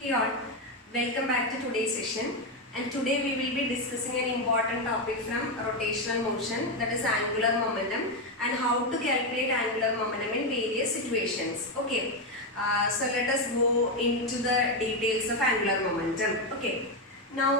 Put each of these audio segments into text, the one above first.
Hey all, welcome back to today's session, and today we will be discussing an important topic from rotational motion, that is angular momentum, and how to calculate angular momentum in various situations. Okay, so let us go into the details of angular momentum. Okay, now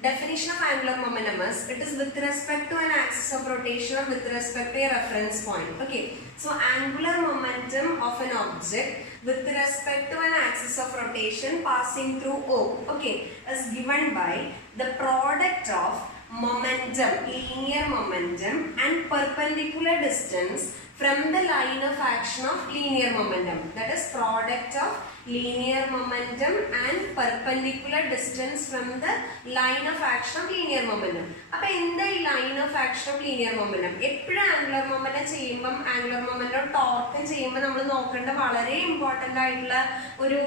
definition of angular momentum is it is with respect to an axis of rotation or with respect to a reference point. Okay, so angular momentum of an object with respect to an axis of rotation passing through O, okay, is given by the product of momentum, linear momentum, and perpendicular distance from the line of action of linear momentum. That is product of linear momentum and perpendicular distance from the line of action of linear momentum. Now, in line of action of linear momentum, every angular momentum cheyumbam angular momentum torque cheyumbam nammal nokkanda valare important aayittulla oru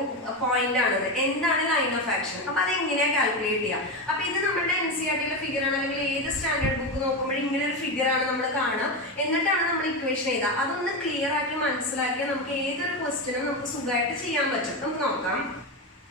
point aanu. Endana line of action? Appo adu engane calculate cheya? Appo idu nammade NCERT ile figure aanu allengil edu standard book nokkumbol ingane oru figure aanu nammal kaana ennittana nammal equation edha adonnu clear aaki manasilakki namukku edoru question namukku sugayittu cheyan pattum. നമുക്ക് നോക്കാം.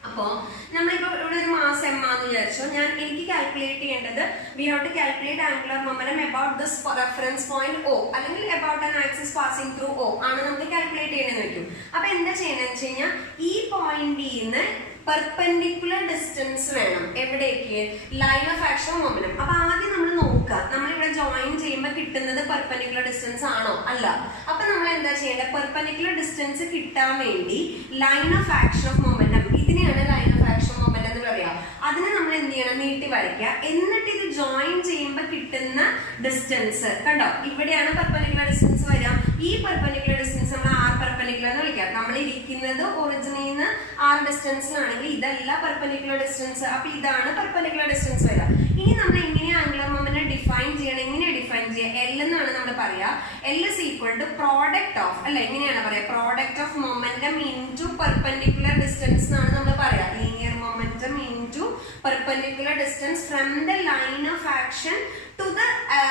അപ്പോൾ നമ്മളിപ്പോൾ ഇവിടെ ഒരു mass M ആണെന്ന് വിചാരിച്ചു. എനിക്ക് calculate ചെയ്യേണ്ടത് we have to calculate angular momentum about this reference point O അല്ലെങ്കിൽ about an axis passing through O ആണ് നമുക്ക് കാൽക്കുലേറ്റ് ചെയ്യണമെന്ന് വെക്കും. അപ്പോൾ എന്താ ചെയ്യണമെന്ന് വെച്ച് കഴിഞ്ഞാൽ ഈ പോയിന്റിൽ നിന്ന് പെർപെൻഡിക്കുലർ ഡിസ്റ്റൻസ് വേണം എവിടേക്ക് ലൈൻ ഓഫ് ആക്ഷൻ മൊമെന്റം. അപ്പൊ ആദ്യം നമ്മൾ നോക്കുക നമ്മളിവിടെ ജോയിൻ ചെയ്യുമ്പോൾ കിട്ടുന്നത് പെർപെൻഡിക്കുലർ ഡിസ്റ്റൻസ് ആണോ അല്ല. അപ്പൊ നമ്മൾ എന്താ ചെയ്യേണ്ടത് പെർപെൻഡിക്കുലർ ഡിസ്റ്റൻസ് കിട്ടാൻ വേണ്ടി line of action of momentum ഇതിനെയാണ് ലൈൻ ഓഫ് ആക്ഷൻ മൊമെന്റം എന്ന് പറയാം. അതിനെ നമ്മൾ എന്ത് ചെയ്യണം നീട്ടി വരയ്ക്കുക. എന്നിട്ട് ഇത് ജോയിൻ ചെയ്യുമ്പോൾ കിട്ടുന്ന ഡിസ്റ്റൻസ് കണ്ടോ ഇവിടെയാണ് പെർപെൻഡിക്കുലർ ഡിസ്റ്റൻസ് വരിക. ഈ പെർപെൻഡിക്കുലർ ഡിസ്റ്റൻസ് നമ്മൾ ആർ പെർപെൻഡിക്കുലർ എന്ന് വിളിക്കാം. നമ്മൾ ഇരിക്കുന്നത് ഒറിജിനിൽ നിന്ന് ആർ ഡിസ്റ്റൻസിലാണെങ്കിൽ ഇതല്ല പെർപെൻഡിക്കുലർ ഡിസ്റ്റൻസ്. അപ്പൊ ഇതാണ് പെർപെൻഡിക്കുലർ ഡിസ്റ്റൻസ് വരിക. ഇനി നമ്മൾ എങ്ങനെ ആംഗുലർ മൊമെന്റം ഡിഫൈൻ ചെയ്യണം? എങ്ങനെ ഡിഫൈൻ ചെയ്യുക? എൽ എന്നാണ് നമ്മൾ പറയാ. L is equal to product of അല്ലെ എങ്ങനെയാണ് പറയാ product of momentum into perpendicular distance എന്നാണ് നമ്മൾ പറയാ. Linear momentum into perpendicular distance from the line of action to the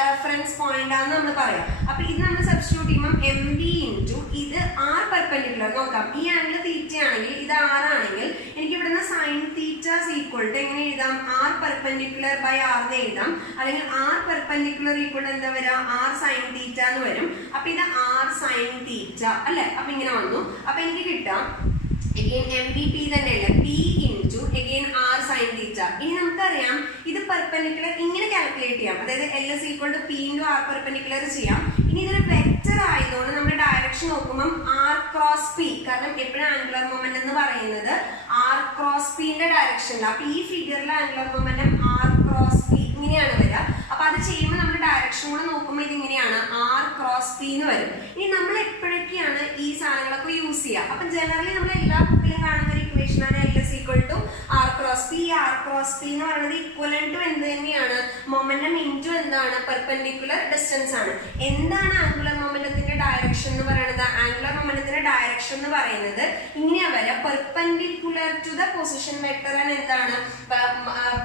reference point ആണെന്ന് നമ്മൾ പറയാം. അപ്പൊ ഇത് നമ്മൾ സബ്സ്റ്റിറ്റ്യൂട്ട് ചെയ്യുമ്പോൾ എം ബി ഇൻടു ഇത് ആർ പെർപെൻഡിക്കുലർ നോക്കാം. ഈ ആംഗിൾ തീറ്റ ആണെങ്കിൽ ഇത് ആർ ആണെങ്കിൽ എനിക്ക് ഇവിടുന്ന് സൈൻ തീറ്റ ഈക്വൽ ടു എങ്ങനെ എഴുതാം ആർ പെർപെൻഡിക്കുലർ ബൈ ആർ എന്ന് എഴുതാം. അല്ലെങ്കിൽ ആർ പെർപെൻഡിക്കുലർ ഈക്വൽ ടു എന്താ വരിക ആർ സൈൻ തീറ്റ എന്ന് വരും. അപ്പൊ ഇത് ആർ സൈൻ തീറ്റ അല്ലെ. അപ്പൊ ഇങ്ങനെ വന്നു. അപ്പൊ എനിക്ക് കിട്ടാം എം ബി പി തന്നെയല്ലേ P into again R sine theta. ഇനി നമുക്കറിയാം ഇത് പെർപെൻഡിക്കുലർ ഇങ്ങനെ കാൽക്കുലേറ്റ് ചെയ്യാം. അതായത് L is equal to P into R perpendicular ചെയ്യാം. ഇനി ഇതൊരു വെക്റ്റർ ആയതുകൊണ്ട് നമ്മുടെ ഡയറക്ഷൻ നോക്കുമ്പോൾ ആർ ക്രോസ് പി കാരണം എപ്പോഴും ആംഗുലർ മൊമെന്റം എന്ന് പറയുന്നത് ആർ ക്രോസ് പിന്റെ ഡയറക്ഷനിൽ. അപ്പൊ ഈ ഫിഗറിലെ angular momentum r cross p ഇങ്ങനെയാണ് വരിക. അപ്പൊ അത് ചെയ്യുമ്പോൾ നമ്മുടെ ഡയറക്ഷൻ കൂടെ നോക്കുമ്പോൾ ഇത് ഇങ്ങനെയാണ് ആർ ക്രോസ് പി എന്ന് വരും. ഇനി നമ്മൾ എപ്പോഴൊക്കെയാണ് ഈ സാധനങ്ങളൊക്കെ യൂസ് ചെയ്യുക? അപ്പൊ ജനറലി നമ്മൾ എല്ലാ ബുക്കിലും കാണുന്ന ഒരു ഇക്വേഷൻ ആണ് L is equal to R cross P. R cross P എന്ന് പറയുന്നത് ഈക്വലൻ ടു എന്ത് തന്നെയാണ് മൊമെന്റം ഇൻറ്റു എന്താണ് പെർപെൻഡിക്കുലർ ഡിസ്റ്റൻസ് ആണ്. എന്താണ് ആംഗുലർ മൊമെന്റത്തിന്റെ ഡയറക്ഷൻ എന്ന് പറയുന്നത്? ആംഗുലർ മൊമെന്റത്തിന്റെ ഡയറക്ഷൻ എന്ന് പറയുന്നത് ഇങ്ങനെയാ വരിക perpendicular to the position vector ആണ് എന്താണ്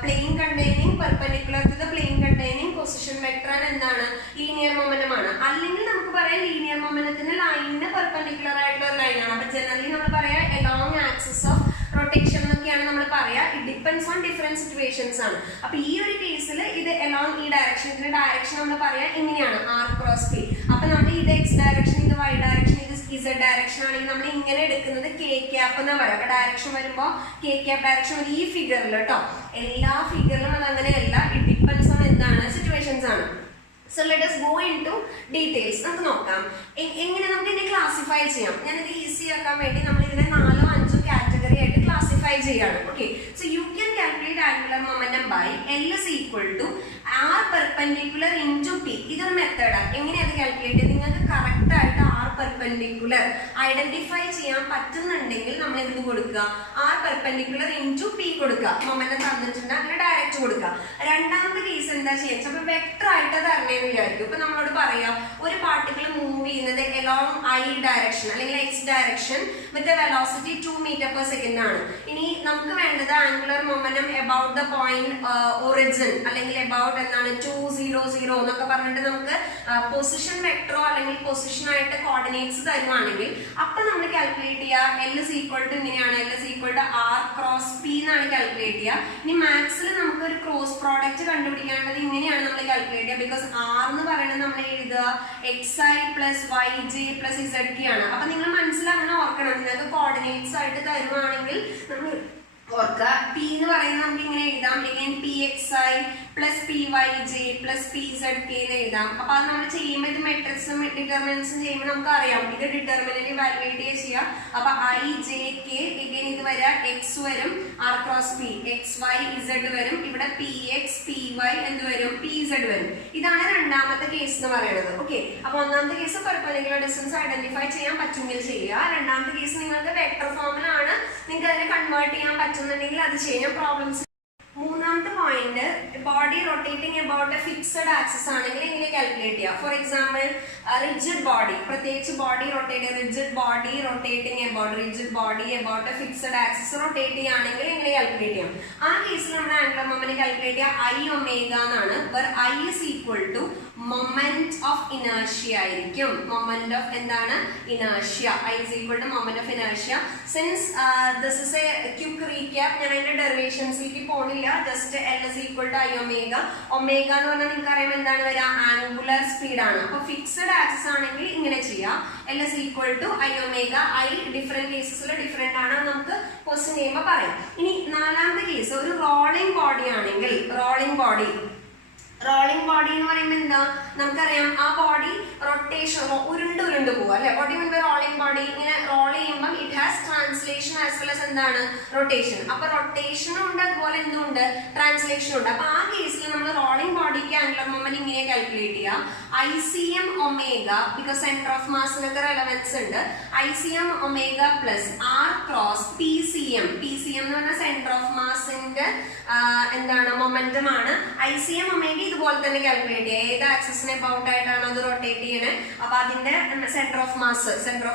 plane containing perpendicular to the plane containing position vector ആണ് എന്താണ് ലീനിയർ മൊമെന്റം ആണ്. അല്ലെങ്കിൽ നമുക്ക് പറയാം ലീനിയർ മൊമെന്റത്തിന്റെ ലൈനിന് പെർപെൻഡിക്കുലർ ആയിട്ടുള്ള ഒരു ലൈനാണ്. അപ്പൊ ജനറലി നമ്മൾ പറയാം എലോങ് ആക്സിസ് ഓഫ് റൊട്ടേഷൻ എന്നൊക്കെയാണ് നമ്മൾ പറയാ. It depends on different situations ആണ്. അപ്പൊ ഈ ഒരു കേസിൽ ഇത് എലോങ് ഈ ഡയറക്ഷൻ ഇതിന്റെ ഡയറക്ഷൻ നമ്മൾ പറയാ ഇങ്ങനെയാണ് ആർ ക്രോസ് പി. അപ്പൊ നമ്മൾ ഇത് എക്സ് ഡയറക്ഷൻ ഇത് വൈ ഡയറക്ഷൻ ഇത് ഇസഡ് ഡയറക്ഷൻ ആണെങ്കിൽ നമ്മൾ ഇങ്ങനെ എടുക്കുന്നത് കെ ക്യാപ്പ് എന്നാ പറയാം. അപ്പൊ ഡയറക്ഷൻ വരുമ്പോൾ കെ ക്യാപ്പ് ഡയറക്ഷൻ ഈ ഫിഗറിൽ കേട്ടോ. എല്ലാ ഫിഗറിലും അത് അങ്ങനെയല്ല. ഇറ്റ് ഡിപ്പെൻഡ്സ് ഓൺ എന്താണ് സിറ്റുവേഷൻസ് ആണ്. So let us go into details. നമുക്ക് നോക്കാം എങ്ങനെ നമുക്ക് ഇതിനെ ക്ലാസിഫൈ ചെയ്യാം. ഞാനിത് ഈസി ആക്കാൻ വേണ്ടി നമ്മൾ ഇതിനെ 4 or 5 കാറ്റഗറി ആയിട്ട് ക്ലാസിഫൈ ചെയ്യാണ്. Okay, so you can calculate angular momentum by L is equal to R perpendicular into P. ഇതൊരു മെത്തേഡാണ്. എങ്ങനെയാണ് അത് കാൽക്കുലേറ്റ് ചെയ്യുന്നത്? നിങ്ങൾക്ക് കറക്റ്റ് ആയിട്ട് ആർ പെർപെൻഡിക്കുലർ ഐഡന്റിഫൈ ചെയ്യാൻ പറ്റുന്നുണ്ടെങ്കിൽ നമ്മൾ എന്ത് കൊടുക്കുക ആർ പെർപെൻഡിക്കുലർ ഇൻറ്റു പി കൊടുക്കുക. മൊമെന്റം തന്നിട്ടുണ്ട് അങ്ങനെ ഡയറക്റ്റ് കൊടുക്കുക. രണ്ടാമത്തെ കേസ് എന്താ ചെയ്യുക? അപ്പൊ വെക്ടർ ആയിട്ട് തരണേന്ന് വിചാരിക്കും. ഇപ്പൊ നമ്മളോട് പറയാം ഒരു പാർട്ടിക്കിൾ മൂവ് ചെയ്യുന്നത് എലോങ് ഐ ഡയറക്ഷൻ അല്ലെങ്കിൽ എക്സ് ഡയറക്ഷൻ വിത്ത് വെലോസിറ്റി 2 meter per second ആണ്. ഇനി നമുക്ക് വേണ്ടത് angular momentum about the point origin അല്ലെങ്കിൽ അബൌട്ട് എന്താണ് 200 എന്നൊക്കെ പറഞ്ഞിട്ട് നമുക്ക് പൊസിഷൻ വെക്ടറോ അല്ലെങ്കിൽ പൊസിഷൻ ആയിട്ട് കോർഡിനേറ്റ്സ് തരുവാണെങ്കിൽ അപ്പൊ നമ്മൾ കാൽക്കുലേറ്റ് ചെയ്യുക എൽ ഇസ് ഈക്വൽ ടു ഇങ്ങനെയാണ്. L is equal to R cross എന്നാണ് കാൽക്കുലേറ്റ് ചെയ്യുക. ഇനി മാത്സിൽ നമുക്ക് ഒരു ക്രോസ് പ്രോഡക്റ്റ് കണ്ടുപിടിക്കാനുള്ളത് ഇങ്ങനെയാണ് നമ്മൾ കാൽക്കുലേറ്റ് ചെയ്യുക. ബിക്കോസ് ആർ എന്ന് പറയുന്നത് നമ്മൾ എഴുതുക xi plus yj plus zk ആണ്. അപ്പൊ നിങ്ങൾ മനസ്സിലങ്ങനെ ഓർക്കണം. നിങ്ങൾക്ക് കോർഡിനേറ്റ്സ് ആയിട്ട് തരുവാണെങ്കിൽ നമ്മൾ ഓർക്കുക പി എന്ന് പറയുന്നത് നമുക്ക് ഇങ്ങനെ എഴുതാം. again pxi plus pyj plus pzk എന്ന് എഴുതാം. അപ്പൊ അത് നമ്മൾ ചെയ്യുമ്പോൾ ഇത് മെട്രിക്സും ഡിറ്റർമിനൻസും ചെയ്യുമ്പോൾ നമുക്ക് അറിയാം ഇത് ഡിറ്റർമിനന്റ് ഇവാലുവേറ്റ് ചെയ്യാം. അപ്പൊ ijk again ഇത് വരാ x വരും r cross p xy z വരും. ഇവിടെ px py എന്ത് വരും pz വരും. ഇതാണ് രണ്ടാമത്തെ കേസ് എന്ന് പറയുന്നത്. ഓക്കെ, അപ്പൊ ഒന്നാമത്തെ കേസ് പെർപെൻഡിക്കുലർ ഡിസ്റ്റൻസ് ഐഡന്റിഫൈ ചെയ്യാൻ പറ്റുമെങ്കിൽ ചെയ്യുക. രണ്ടാമത്തെ കേസ് നിങ്ങൾക്ക് വെക്ടർ ഫോമിലാണ് നിങ്ങൾക്ക് അതിനെ കൺവേർട്ട് ചെയ്യാൻ പറ്റുന്നുണ്ടെങ്കിൽ അത് ചെയ്യാൻ പ്രോബ്ലംസ്. മൂന്നാമത്തെ point body rotating about A fixed axis ആണെങ്കിൽ എങ്ങനെ കാൽക്കുലേറ്റ് ചെയ്യാം. ഫോർ എക്സാമ്പിൾ റിജിഡ് ബോഡി, പ്രത്യേകിച്ച് body rigid body rotating about A fixed axis rotating ആണെങ്കിൽ എങ്ങനെ കാൽക്കുലേറ്റ് ചെയ്യാം. ആ കേസിൽ നമ്മൾ ആംഗുലർ മൊമെന്റ് കാൽക്കുലേറ്റ് ചെയ്യുക I ഒമേഗ എന്നാണ്. where I is equal to moment of inertia ആയിരിക്കും. മൊമെന്റ് ഓഫ് എന്താണ് inertia. I is equal to moment of inertia. Since this is A quick recap, ഞാൻ അതിന്റെ ഡെറിവേഷൻസിലേക്ക് പോണില്ല. Just L is equal to I omega. Omega എന്ന് പറഞ്ഞാൽ നിങ്ങൾക്ക് അറിയാം എന്താണ് വരിക ആംഗുലർ സ്പീഡ് ആണ്. അപ്പൊ ഫിക്സഡ് ആക്സിസ് ആണെങ്കിൽ ഇങ്ങനെ ചെയ്യാം. L is equal to I omega. I different കേസസിൽ ഡിഫറെന്റ് ആണ്, നമുക്ക് ക്വസ്റ്റ്യൻ ചെയ്യുമ്പോൾ പറയാം. ഇനി നാലാമത്തെ കേസ് ഒരു റോളിംഗ് ബോഡി ആണെങ്കിൽ റോളിംഗ് ബോഡി എന്ന് പറയുമ്പോൾ എന്താ നമുക്കറിയാം ആ ബോഡി റൊട്ടേഷൻ ഉരുണ്ട് പോവുക അല്ലെ. ബോഡി മുൻപ് റോളിംഗ് ബോഡി ഇങ്ങനെ റോൾ ചെയ്യുമ്പോൾ it has translation as well as എന്താണ് റൊട്ടേഷൻ. അപ്പൊ റൊട്ടേഷനും ഉണ്ട് അതുപോലെ എന്തുണ്ട് ട്രാൻസ്ലേഷനും ഉണ്ട്. അപ്പൊ ആ കേസിൽ നമ്മൾ റോളിംഗ് ബോഡിക്ക് ആംഗുലർ മൊമെന്റ് ഇങ്ങനെ കാൽക്കുലേറ്റ് ചെയ്യാം. ICM omega because centre of മാസിനൊക്കെ റെലവൻസ് ഉണ്ട്. ICM omega plus R cross PCM എന്ന് പറഞ്ഞാൽ സെന്റർ ഓഫ് മാസിന്റെ എന്താണ് മൊമെന്റം ആണ്. ICM ഒമേഗ ഇതുപോലെ തന്നെ കാൽക്കുലേറ്റ് ചെയ്യുക. ഏത് ആക്സിസിനെ അബൌട്ട് ആയിട്ടാണ് അത് റൊട്ടേറ്റ് ചെയ്യണേ. അപ്പൊ അതിന്റെ സെന്റർ ഓഫ്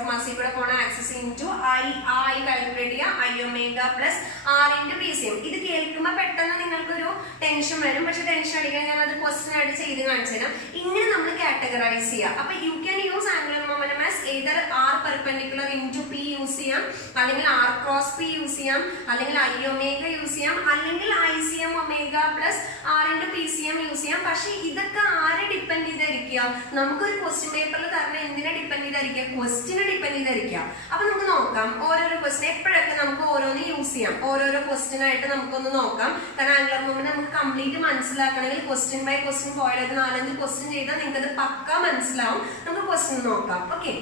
മാസിൽ കൂടെ പോണ ആക്സിസ് ഇൻറ്റു I കാൽക്കുലേറ്റ് ചെയ്യുക. I omega plus R into PCM. ഇത് കേൾക്കുമ്പോൾ പെട്ടെന്ന് നിങ്ങൾക്കൊരു ടെൻഷൻ വരും, പക്ഷെ ടെൻഷൻ അടിക്കാൻ ഞാൻ അത് ക്വസ്റ്റ്യൻ ആയിട്ട് ചെയ്ത് കാണിച്ചു തരാം. ഇങ്ങനെ നമ്മൾ കാറ്റഗറൈസ് ചെയ്യാം. അപ്പൊ you can use angular momentum as either R perpendicular into P use ചെയ്യാം, അല്ലെങ്കിൽ R ക്രോസ് P യൂസ് ചെയ്യാം, അല്ലെങ്കിൽ I ഒമേഗ യൂസ് ചെയ്യാം, അല്ലെങ്കിൽ ICM omega plus R into PCM use ചെയ്യാം. പക്ഷെ ഇതൊക്കെ ആരെ ഡിപ്പെൻഡ് ചെയ്തായിരിക്കുക? നമുക്കൊരു ക്വസ്റ്റ്യൻ പേപ്പറിൽ തരണ എന്തിനെ ഡിപ്പെൻഡ് ചെയ്തായിരിക്കുക? ക്വസ്റ്റിനെ ഡിപ്പെൻഡ് ചെയ്തായിരിക്കുക. അപ്പൊ നമുക്ക് നോക്കാം ഓരോരോ ക്വസ്റ്റ്യൻ എപ്പോഴൊക്കെ നമുക്ക് ഓരോന്ന് യൂസ് ചെയ്യാം. ഓരോരോ ക്വസ്റ്റ്യൻ ആയിട്ട് നമുക്കൊന്ന് നോക്കാം. കാരണം ആംഗുലർ മൊമെന്റ് നമുക്ക് കംപ്ലീറ്റ് മനസ്സിലാക്കണമെങ്കിൽ ക്വസ്റ്റ്യൻ ബൈ ക്വസ്റ്റ്യൻ പോയാലും 4-5 ക്വസ്റ്റ്യൻ ചെയ്താൽ നിങ്ങൾക്ക് അത് പക്ക മനസ്സിലാവും. നമുക്ക് ക്വസ്റ്റ്യൻ നോക്കാം. Okay,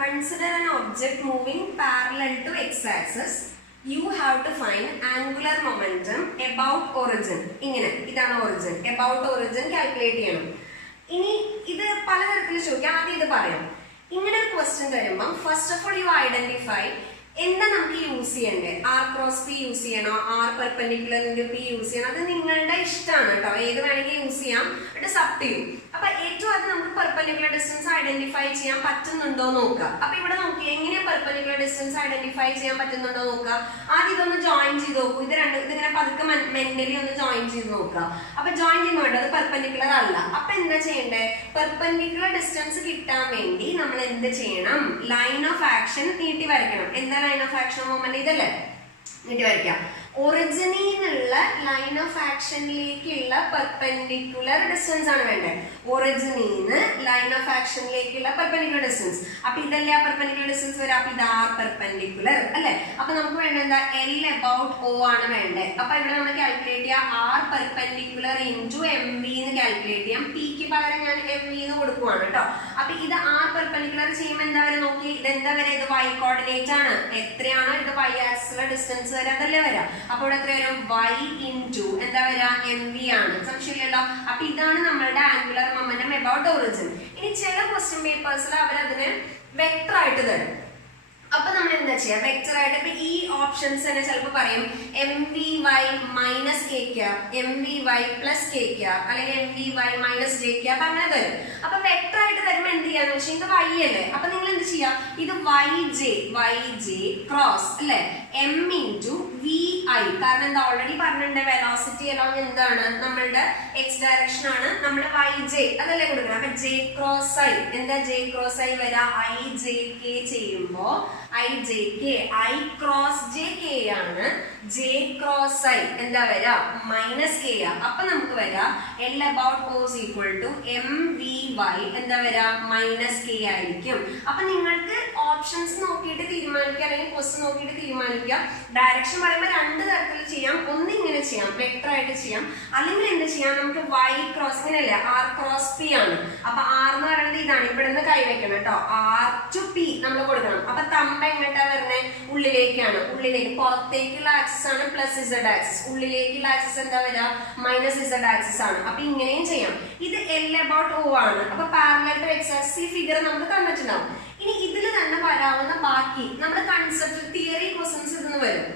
consider an object moving parallel to x-axis. You have to find angular momentum about origin. ഇങ്ങനെ ഇതാണ് origin. About origin കാൽക്കുലേറ്റ് ചെയ്യണം. ഇനി ഇത് പലതരത്തിൽ ചോദിക്കാം. ആദ്യം ഇത് പറയാം. ഇങ്ങനെ ഒരു ക്വസ്റ്റ്യൻ തരുമ്പോൾ first of all you identify എന്താ നമുക്ക് യൂസ് ചെയ്യണ്ടേ. R ക്രോസ് P യൂസ് ചെയ്യണോ, R perpendicular into P use ചെയ്യണം, അത് നിങ്ങളുടെ ഇഷ്ടമാണ് കേട്ടോ. ഏത് വേണമെങ്കിൽ യൂസ് ചെയ്യാം. It up to you. അപ്പൊ ഏറ്റവും ആദ്യം നമുക്ക് പെർപെൻഡിക്കുലർ ഡിസ്റ്റൻസ് ഐഡന്റിഫൈ ചെയ്യാൻ പറ്റുന്നുണ്ടോ നോക്കുക. അപ്പൊ ഇവിടെ നോക്കി എങ്ങനെയാ പെർപെൻഡിക്കുലർ ഡിസ്റ്റൻസ് ഐഡന്റിഫൈ ചെയ്യാൻ പറ്റുന്നുണ്ടോ നോക്കുക. ആദ്യം ഇതൊന്ന് ജോയിൻ ചെയ്ത് നോക്കൂ. ഇതിങ്ങനെ പതുക്കെ മെന്റലി ഒന്ന് ജോയിൻ ചെയ്ത് നോക്കുക. അപ്പൊ ജോയിൻ ചെയ്യുമ്പോൾ വേണ്ടത് പെർപെൻഡിക്കുലർ അല്ല. അപ്പൊ എന്താ ചെയ്യണ്ടേ? പെർപെൻഡിക്കുലർ ഡിസ്റ്റൻസ് കിട്ടാൻ വേണ്ടി നമ്മൾ എന്ത് ചെയ്യണം? ലൈൻ ഓഫ് ആക്ഷൻ നീട്ടി വരയ്ക്കണം. എന്താ ലൈൻ ഓഫ് ആക്ഷൻ മൊമെന്റ്? ഇതല്ലേ, നീട്ടി വരയ്ക്കാം. ഒറിജിനിൽ നിന്നുള്ള ലൈൻ ഓഫ് ആക്ഷനിലേക്കുള്ള പെർപെൻഡിക്കുലർ ഡിസ്റ്റൻസ് ആണ് വേണ്ടത്. ഒറിജിനിൽ നിന്ന് ലൈൻ ഓഫ് ആക്ഷനിലേക്കുള്ള പെർപെൻഡിക്കുലർ ഡിസ്റ്റൻസ്. അപ്പൊ ഇതല്ലേ ആ പെർപെൻഡിക്കുലർ ഡിസ്റ്റൻസ് വരാം. അപ്പൊ ഇത് R പെർപെൻഡിക്കുലർ അല്ലെ. അപ്പൊ നമുക്ക് വേണ്ടത് എന്താ? L അബൌട്ട് O ആണ് വേണ്ടത്. അപ്പൊ ഇവിടെ നമ്മൾ കാൽക്കുലേറ്റ് ചെയ്യാം R പെർപെൻഡിക്കുലർ ഇൻറ്റു MV എന്ന് കാൽക്കുലേറ്റ് ചെയ്യാം. Pക്ക് പകരം ഞാൻ MV എന്ന് കൊടുക്കുവാണ് കേട്ടോ. അപ്പൊ ഇത് R പെർപെൻഡിക്കുലർ ചെയ്യുമ്പോൾ എന്താ വരെ നോക്കി, ഇത് എന്താ വരെ? ഇത് Y കോർഡിനേറ്റ് ആണ്. എത്രയാണോ ഇത് Y ആക്സിലെ ഡിസ്റ്റൻസ് വരെ അതല്ലേ വരാം. അപ്പോൾ ഇവിടെ എത്ര വരും? Y ഇൻറ്റു എന്താ വരാ? MV ആണ്. സംശയമില്ലല്ലോ. അപ്പൊ ഇതാണ് നമ്മളുടെ ആംഗുലർ മൊമെന്റം അബൌട്ട് ഒറിജിൻ. ഇനി ചില ക്വസ്റ്റ്യൻ പേപ്പേഴ്സിൽ അവരതിന് വെക്ടർ ആയിട്ട് തരും. അപ്പൊ നമ്മൾ എന്താ ചെയ്യാ? വെക്ടർ ആയിട്ട് ഇപ്പൊ ഈ ഓപ്ഷൻസ് തന്നെ ചിലപ്പോൾ പറയും MVY minus K cap, MVY plus K cap, അല്ലെങ്കിൽ MVY മൈനസ് ജെ ക്യാപ്, അങ്ങനെ തരും. അപ്പൊ വെക്ടർ ആയിട്ട് തരുമ്പോൾ എന്ത് ചെയ്യാന്ന് വെച്ചാൽ ഇത് Y അല്ലേ. അപ്പൊ നിങ്ങൾ എന്ത് ചെയ്യുക? ചെയ്യാം, ഇത് വൈ ജെ ക്രോസ് അല്ലെ എം ഇൻറ്റു വി ഐ. കാരണം എന്താ ഓൾറെഡി പറഞ്ഞിട്ടുണ്ട് വെലോസിറ്റി എല്ലാം എന്താണ് നമ്മളുടെ എക്സ് ഡയറക്ഷൻ ആണ്, നമ്മുടെ വൈ ജെ അതല്ലേ കൊടുക്കണം. അപ്പൊ ജെ ക്രോസ് ഐ എന്താ ജെ ക്രോസ് ഐ വരാ ഐ ജെ കെ ചെയ്യുമ്പോ I J K I cross J K ആണ്, ജെ ക്രോസ് ഐ എന്താ വരാ മൈനസ് കെ ആ. അപ്പൊ നമുക്ക് വരാ L about O is equal to M V Y എന്താ വരാ മൈനസ് കെ ആയിരിക്കും. അപ്പൊ നിങ്ങൾക്ക് ഓപ്ഷൻസ് നോക്കിയിട്ട് തീരുമാനിക്കുക, അല്ലെങ്കിൽ ക്വസ്റ്റ്യൻ നോക്കിയിട്ട് തീരുമാനിക്കുക. ഡയറക്ഷൻ പറയുമ്പോൾ രണ്ട് തരത്തിൽ ചെയ്യാം, ഒന്ന് ഇങ്ങനെ ചെയ്യാം വെക്ടർ ആയിട്ട് ചെയ്യാം, അല്ലെങ്കിൽ എന്ത് ചെയ്യാം നമുക്ക് വൈ ക്രോസ് ഇങ്ങനെയല്ലേ ആർ ക്രോസ് പി ആണ്. അപ്പൊ ആർ എന്ന് പറയുന്നത് ഇതാണ്, ഇവിടെ നിന്ന് കൈവയ്ക്കണം കേട്ടോ, ആർ ടു പി നമ്മൾ കൊടുക്കണം. അപ്പൊ തമ്പ എങ്ങോട്ടാ വരുന്നത് ഉള്ളിലേക്കാണ്, ഉള്ളിലേക്ക് പുറത്തേക്കുള്ള ആക്സിസ് ആണ് പ്ലസ് ഇസഡ് ആക്സിസ്, ഉള്ളിലേക്കുള്ള ആക്സിസ് എന്താ വരാ മൈനസ് ഇസഡ് ആക്സിസ് ആണ്. അപ്പൊ ഇങ്ങനെയും ചെയ്യാം. ഇത് എൽ അബൌട്ട് ഓ ആണ്. അപ്പൊ പാരലൽ ടു എക്സ് ആക്സിസ് ഈ ഫിഗർ നമുക്ക് തന്നിട്ടുണ്ടാവും. ഇനി ഇതിൽ തന്നെ വരാവുന്ന ബാക്കി നമ്മുടെ കൺസെപ്റ്റ് തിയറി ക്വസ്റ്റ്യൻസ് ഇതിന് വരും.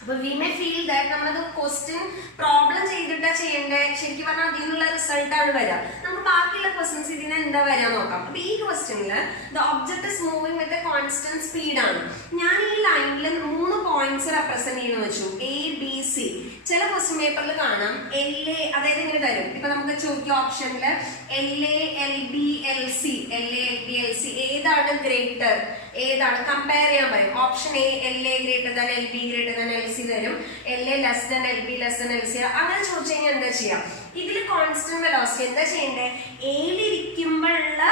അപ്പൊ വി മേ ഫീൽ ദാറ്റ് നമ്മളത് ക്വസ്റ്റ്യൻ പ്രോബ്ലം ചെയ്തിട്ടാ ചെയ്യേണ്ടത്, ശരിക്കും പറഞ്ഞാൽ അതിൽ നിന്നുള്ള റിസൾട്ട് ആണ് വരിക. നമുക്ക് ബാക്കിയുള്ള ക്വസ്റ്റ്യൻസ് ഇതിന് എന്താ വരാൻ നോക്കാം. അപ്പൊ ഈ ക്വസ്റ്റ്യനില് the object is moving with a constant speed ആണ്. ഞാൻ ഈ ലൈനിൽ 3 പോയിന്റ്സ് റെപ്രസെന്റ് ചെയ്യുന്ന വെച്ചു, എ ബി സി. ചില ക്വസ്റ്റ്യൻ പേപ്പറിൽ കാണാം എൽ എ, അതായത് ഇങ്ങനെ തരും. ഇപ്പൊ നമുക്ക് ചോദിക്കുക ഓപ്ഷനില് l a l b l c, l a l b l c ഏതാണ് ഗ്രേറ്റർ, ഏതാണ് കമ്പയർ ചെയ്യാൻ പറയും. Option a l a greater than l b greater than l c തരും, l a less than l b less than l c. അങ്ങനെ ചോദിച്ചു കഴിഞ്ഞാൽ എന്താ ചെയ്യാം, ഇതിൽ കോൺസ്റ്റന്റ് വെലോസിറ്റി എന്താ ചെയ്യേണ്ടത്, എയിലിരിക്കുമ്പോഴുള്ള